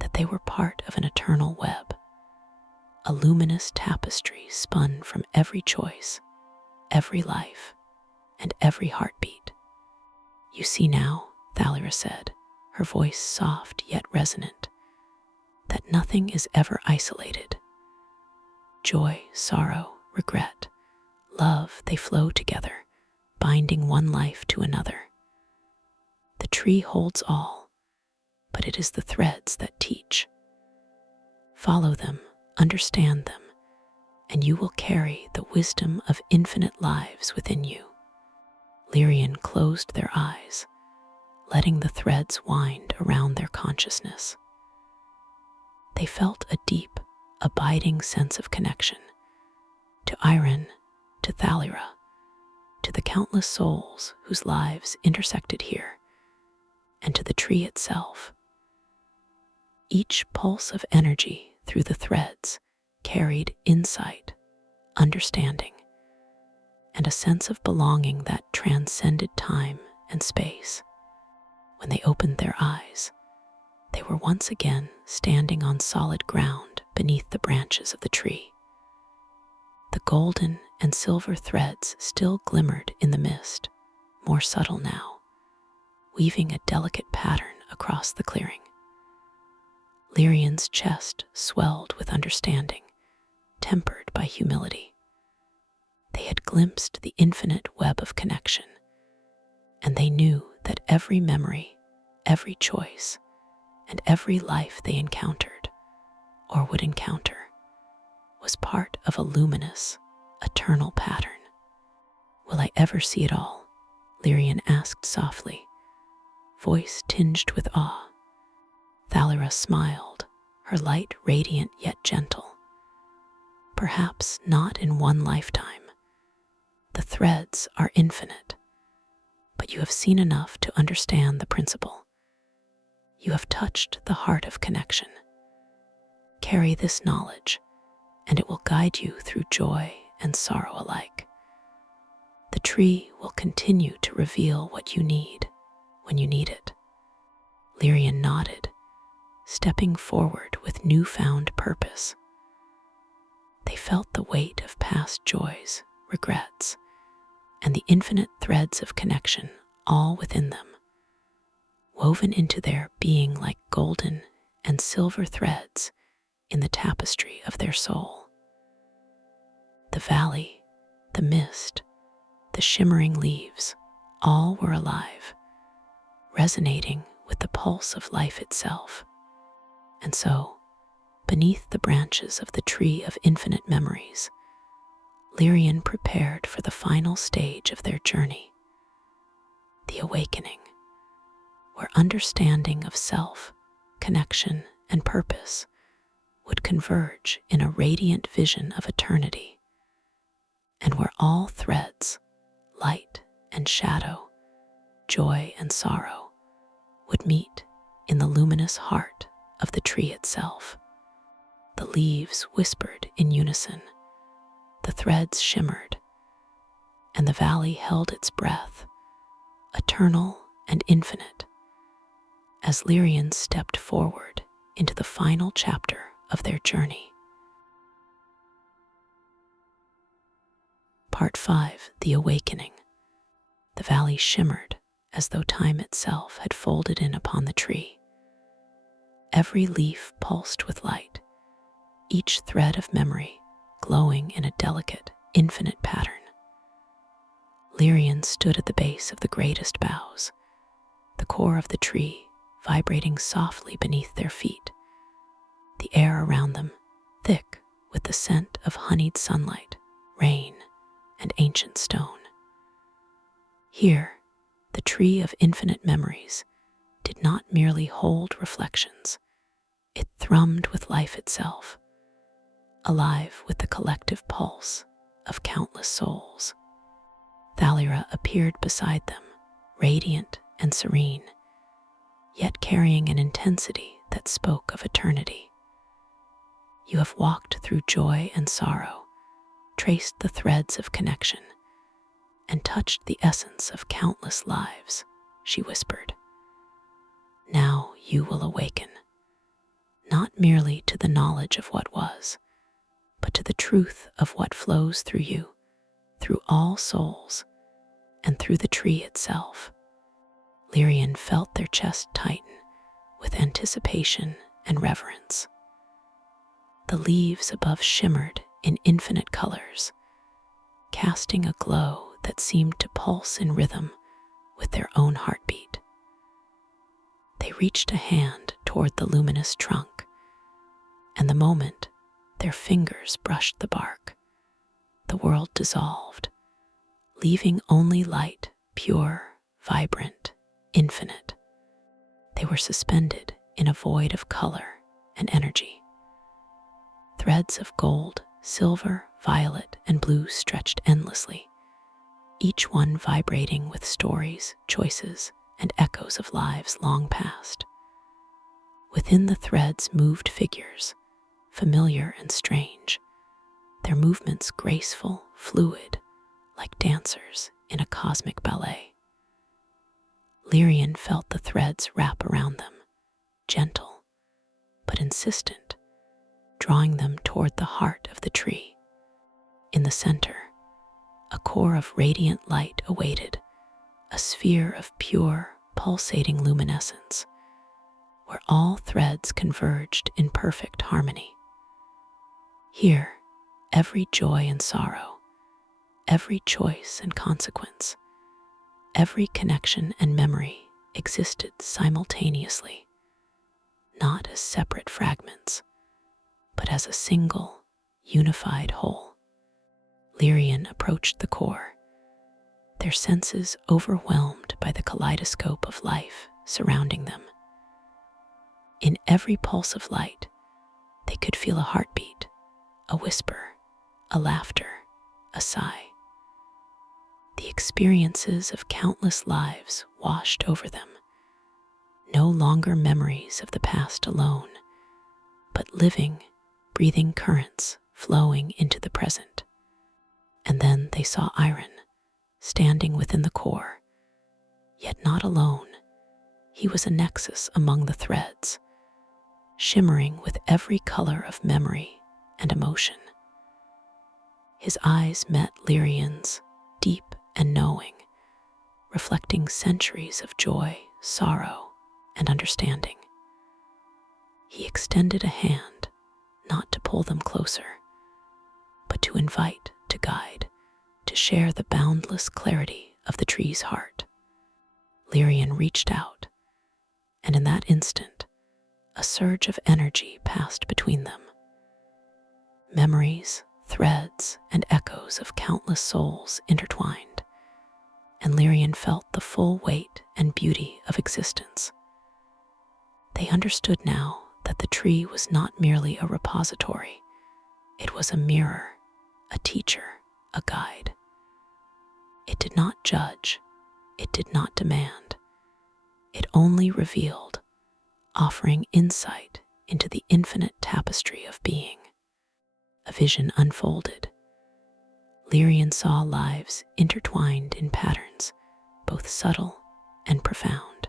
that they were part of an eternal web. a luminous tapestry spun from every choice, every life, and every heartbeat. You see now, Thalira said, her voice soft yet resonant, that nothing is ever isolated. Joy, sorrow, regret, love, they flow together, binding one life to another. The tree holds all, but it is the threads that teach. Follow them, understand them, and you will carry the wisdom of infinite lives within you. Lyrian closed their eyes, letting the threads wind around their consciousness. They felt a deep, abiding sense of connection to Iron, to Thalira, to the countless souls whose lives intersected here, and to the tree itself. Each pulse of energy through the threads carried insight, understanding, and a sense of belonging that transcended time and space. When they opened their eyes, they were once again standing on solid ground beneath the branches of the tree. The golden and silver threads still glimmered in the mist, more subtle now, weaving a delicate pattern across the clearing. Lyrian's chest swelled with understanding, tempered by humility. They had glimpsed the infinite web of connection, and they knew that every memory, every choice, and every life they encountered, or would encounter, was part of a luminous, eternal pattern. Will I ever see it all? Lyrian asked softly, voice tinged with awe. Thalira smiled, her light radiant yet gentle. Perhaps not in one lifetime. The threads are infinite, but you have seen enough to understand the principle. You have touched the heart of connection. Carry this knowledge, and it will guide you through joy and sorrow alike. The tree will continue to reveal what you need when you need it. Lyrian nodded, stepping forward with newfound purpose. They felt the weight of past joys, regrets, and the infinite threads of connection all within them, woven into their being like golden and silver threads in the tapestry of their soul. The valley, the mist, the shimmering leaves, all were alive, resonating with the pulse of life itself. And so, beneath the branches of the tree of infinite memories, Lyrian prepared for the final stage of their journey, the awakening, where understanding of self, connection, and purpose would converge in a radiant vision of eternity, and where all threads, light and shadow, joy and sorrow, would meet in the luminous heart of the tree itself. The leaves whispered in unison, the threads shimmered, and the valley held its breath, eternal and infinite, as Lyrian stepped forward into the final chapter of their journey. Part 5, The Awakening. The valley shimmered as though time itself had folded in upon the tree. Every leaf pulsed with light, each thread of memory glowing in a delicate, infinite pattern. Lyrian stood at the base of the greatest boughs, the core of the tree vibrating softly beneath their feet, the air around them thick with the scent of honeyed sunlight, rain, and ancient stone. Here, the tree of infinite memories did not merely hold reflections, it thrummed with life itself, alive with the collective pulse of countless souls. Thalira appeared beside them, radiant and serene, yet carrying an intensity that spoke of eternity. You have walked through joy and sorrow, traced the threads of connection, and touched the essence of countless lives, she whispered. Now you will awaken, not merely to the knowledge of what was, but to the truth of what flows through you, through all souls, and through the tree itself. Lyrian felt their chest tighten with anticipation and reverence. The leaves above shimmered in infinite colors, casting a glow that seemed to pulse in rhythm with their own heartbeat. They reached a hand toward the luminous trunk, and the moment their fingers brushed the bark, the world dissolved, leaving only light, pure, vibrant, infinite. They were suspended in a void of color and energy. Threads of gold, silver, violet, and blue stretched endlessly, each one vibrating with stories, choices, and echoes of lives long past. Within the threads moved figures, familiar and strange, their movements graceful, fluid, like dancers in a cosmic ballet. Lyrian felt the threads wrap around them, gentle but insistent, drawing them toward the heart of the tree. In the center, a core of radiant light awaited, a sphere of pure, pulsating luminescence, where all threads converged in perfect harmony. Here, every joy and sorrow, every choice and consequence, every connection and memory existed simultaneously, not as separate fragments, but as a single, unified whole. Lyrian approached the core, their senses overwhelmed by the kaleidoscope of life surrounding them. In every pulse of light, they could feel a heartbeat, a whisper, a laughter, a sigh. The experiences of countless lives washed over them, no longer memories of the past alone, but living, breathing currents flowing into the present. And then they saw Iron, standing within the core, yet not alone. He was a nexus among the threads, shimmering with every color of memory and emotion. His eyes met Lyrian's, deep and knowing, reflecting centuries of joy, sorrow, and understanding. He extended a hand, not to pull them closer, but to invite, to guide, to share the boundless clarity of the tree's heart. Lyrian reached out, and in that instant, a surge of energy passed between them. Memories, threads, and echoes of countless souls intertwined, and Lyrian felt the full weight and beauty of existence. They understood now that the tree was not merely a repository. It was a mirror, a teacher, a guide. It did not judge, it did not demand. It only revealed, offering insight into the infinite tapestry of being. A vision unfolded. Lyrian saw lives intertwined in patterns, both subtle and profound.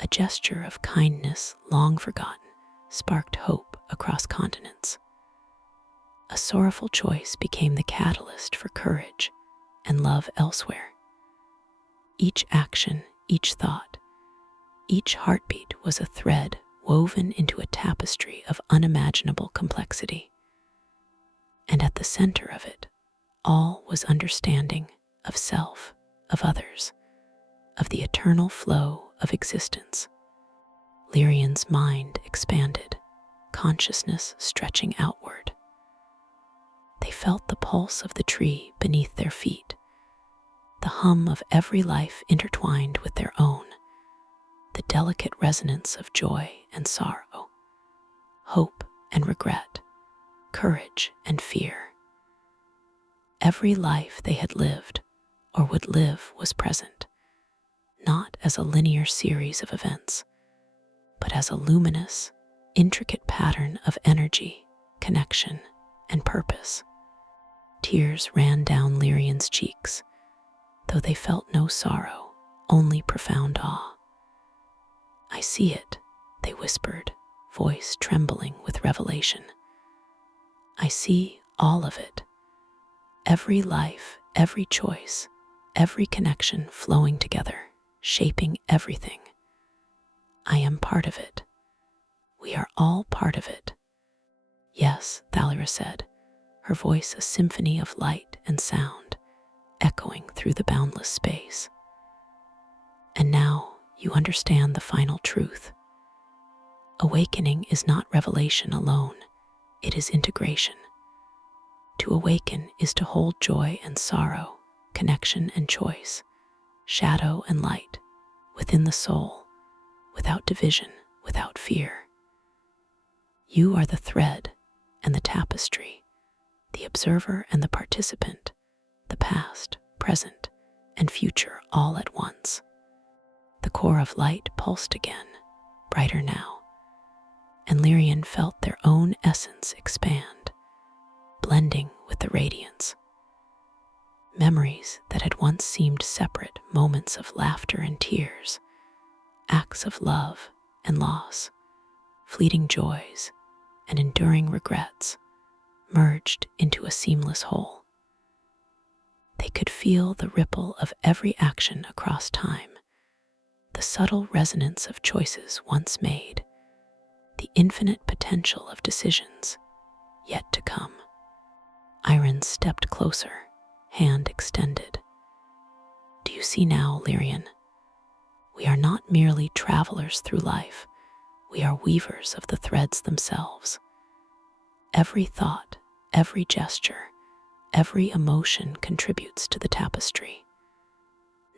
A gesture of kindness long forgotten sparked hope across continents. A sorrowful choice became the catalyst for courage and love elsewhere. Each action, each thought, each heartbeat was a thread woven into a tapestry of unimaginable complexity. And at the center of it, all was understanding of self, of others, of the eternal flow of existence. Lyrian's mind expanded, consciousness stretching outward. They felt the pulse of the tree beneath their feet, the hum of every life intertwined with their own, the delicate resonance of joy and sorrow, hope and regret, courage and fear. Every life they had lived or would live was present, not as a linear series of events, but as a luminous, intricate pattern of energy, connection, and purpose. Tears ran down Lyrian's cheeks, though they felt no sorrow, only profound awe. "I see it," they whispered, voice trembling with revelation. I see all of it. Every life, every choice, every connection flowing together, shaping everything. I am part of it. We are all part of it. Yes, Thalira said, her voice a symphony of light and sound, echoing through the boundless space. And now you understand the final truth. Awakening is not revelation alone, it is integration. To awaken is to hold joy and sorrow, connection and choice, shadow and light, within the soul, without division, without fear. You are the thread and the tapestry, the observer and the participant, the past, present, and future all at once. The core of light pulsed again, brighter now, and Lyrian felt their own essence expand, blending with the radiance. Memories that had once seemed separate, moments of laughter and tears, acts of love and loss, fleeting joys and enduring regrets, merged into a seamless whole. They could feel the ripple of every action across time, the subtle resonance of choices once made, the infinite potential of decisions yet to come. Iron stepped closer, hand extended. Do you see now, Lyrian? We are not merely travelers through life, we are weavers of the threads themselves. Every thought, every gesture, every emotion contributes to the tapestry.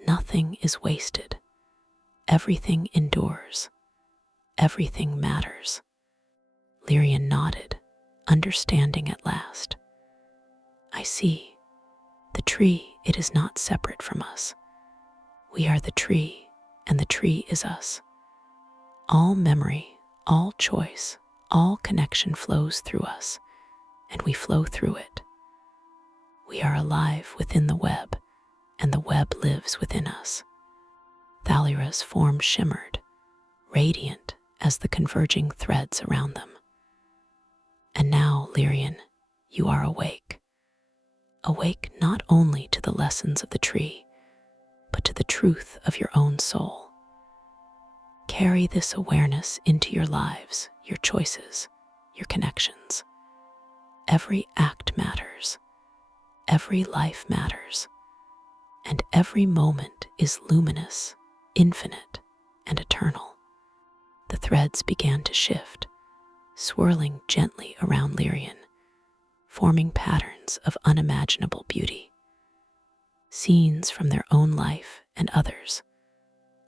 Nothing is wasted. Everything endures. Everything matters. Lyrian nodded, understanding at last. I see. The tree, it is not separate from us. We are the tree, and the tree is us. All memory, all choice, all connection flows through us, and we flow through it. We are alive within the web, and the web lives within us. Thalira's form shimmered, radiant as the converging threads around them. And now, Lyrian, you are awake. Awake not only to the lessons of the tree, but to the truth of your own soul. Carry this awareness into your lives, your choices, your connections. Every act matters. Every life matters. And every moment is luminous, infinite, and eternal. The threads began to shift, swirling gently around Lyrian, forming patterns of unimaginable beauty. Scenes from their own life and others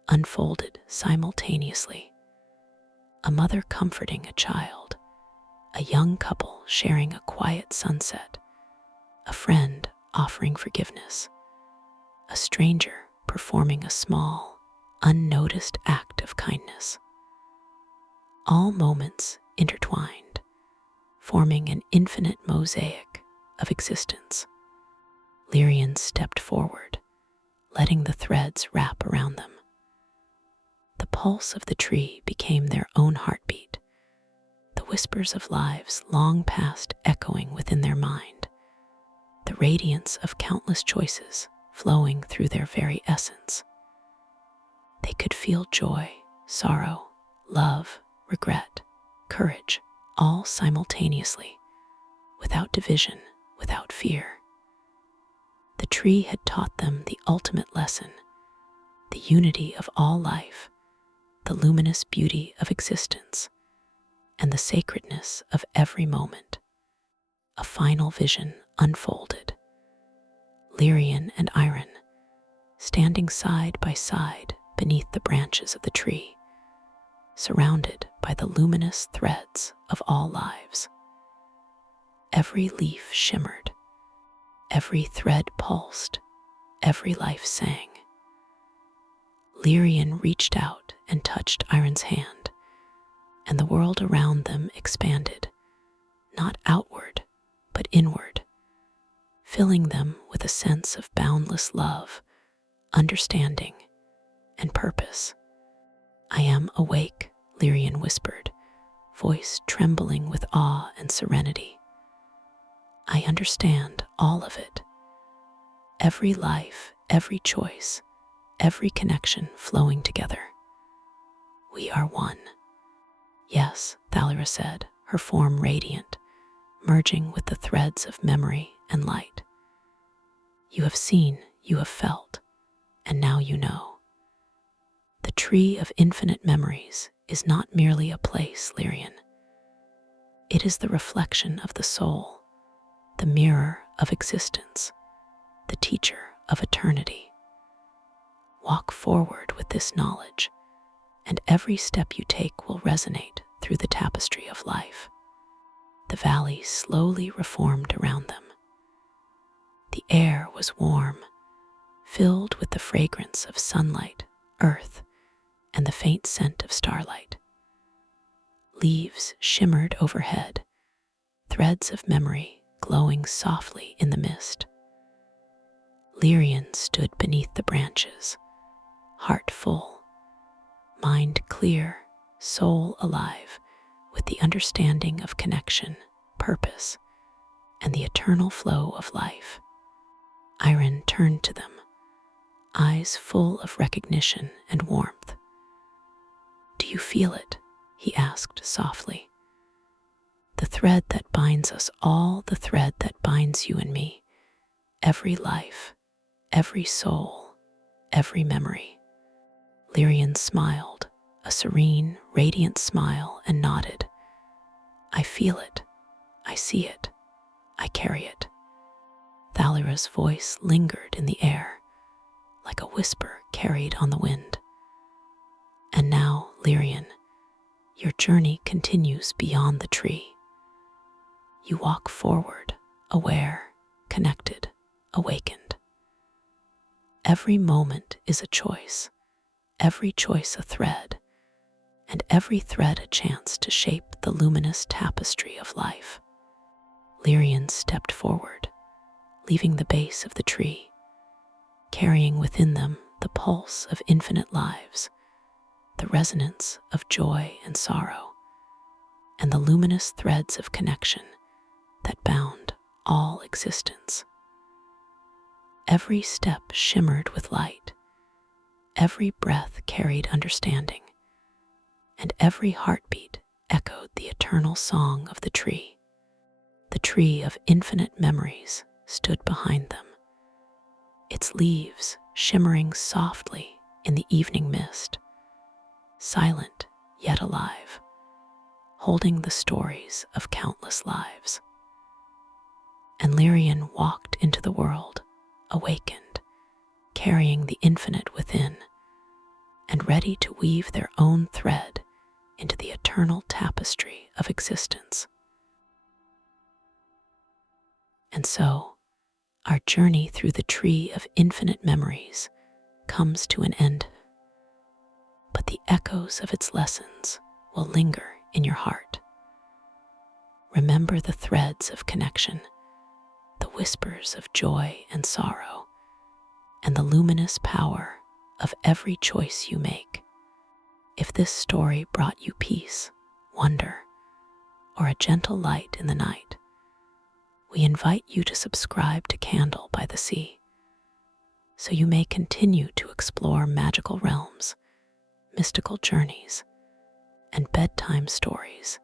unfolded simultaneously. A mother comforting a child, a young couple sharing a quiet sunset, a friend offering forgiveness, a stranger performing a small, unnoticed act of kindness. All moments intertwined, forming an infinite mosaic of existence. Lyrian stepped forward, letting the threads wrap around them. The pulse of the tree became their own heartbeat, the whispers of lives long past echoing within their mind, the radiance of countless choices flowing through their very essence. They could feel joy, sorrow, love, regret, courage, all simultaneously, without division, without fear. The tree had taught them the ultimate lesson, the unity of all life, the luminous beauty of existence, and the sacredness of every moment. A final vision unfolded. Lyrian and Iron, standing side by side beneath the branches of the tree, surrounded by the luminous threads of all lives. Every leaf shimmered, every thread pulsed, every life sang. Lyrian reached out and touched Iron's hand, and the world around them expanded, not outward, but inward, filling them with a sense of boundless love, understanding, and purpose. I am awake, Lyrian whispered, voice trembling with awe and serenity. I understand all of it. Every life, every choice, every connection flowing together. We are one. Yes, Thalera said, her form radiant, merging with the threads of memory and light. You have seen, you have felt, and now you know. The tree of infinite memories is not merely a place, Lyrian. It is the reflection of the soul, the mirror of existence, the teacher of eternity. Walk forward with this knowledge, and every step you take will resonate through the tapestry of life. The valley slowly reformed around them. The air was warm, filled with the fragrance of sunlight, earth, and the faint scent of starlight. Leaves shimmered overhead, threads of memory glowing softly in the mist. Lyrian stood beneath the branches, heart full, mind clear, soul alive, with the understanding of connection, purpose, and the eternal flow of life. Iron turned to them, eyes full of recognition and warmth. "Do you feel it?" he asked softly. "The thread that binds us all, the thread that binds you and me, every life, every soul, every memory." Lyrian smiled, a serene, radiant smile, and nodded. "I feel it. I see it. I carry it." Thalera's voice lingered in the air, like a whisper carried on the wind. "And now, Lyrian, your journey continues beyond the tree. You walk forward, aware, connected, awakened. Every moment is a choice, every choice a thread, and every thread a chance to shape the luminous tapestry of life." Lyrian stepped forward, leaving the base of the tree, carrying within them the pulse of infinite lives, the resonance of joy and sorrow, and the luminous threads of connection that bound all existence. Every step shimmered with light, every breath carried understanding, and every heartbeat echoed the eternal song of the tree. The tree of infinite memories stood behind them, its leaves shimmering softly in the evening mist, silent yet alive, holding the stories of countless lives. And Lyrian walked into the world, awakened, carrying the infinite within, and ready to weave their own thread into the eternal tapestry of existence. And so, our journey through the tree of infinite memories comes to an end, but the echoes of its lessons will linger in your heart. Remember the threads of connection, the whispers of joy and sorrow, and the luminous power of every choice you make. If this story brought you peace, wonder, or a gentle light in the night, we invite you to subscribe to Candle by the Sea, so you may continue to explore magical realms, mystical journeys, and bedtime stories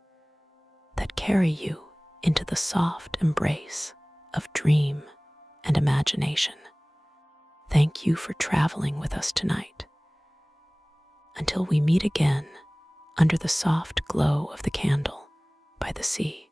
that carry you into the soft embrace of dream and imagination. Thank you for traveling with us tonight. Until we meet again under the soft glow of the candle by the sea.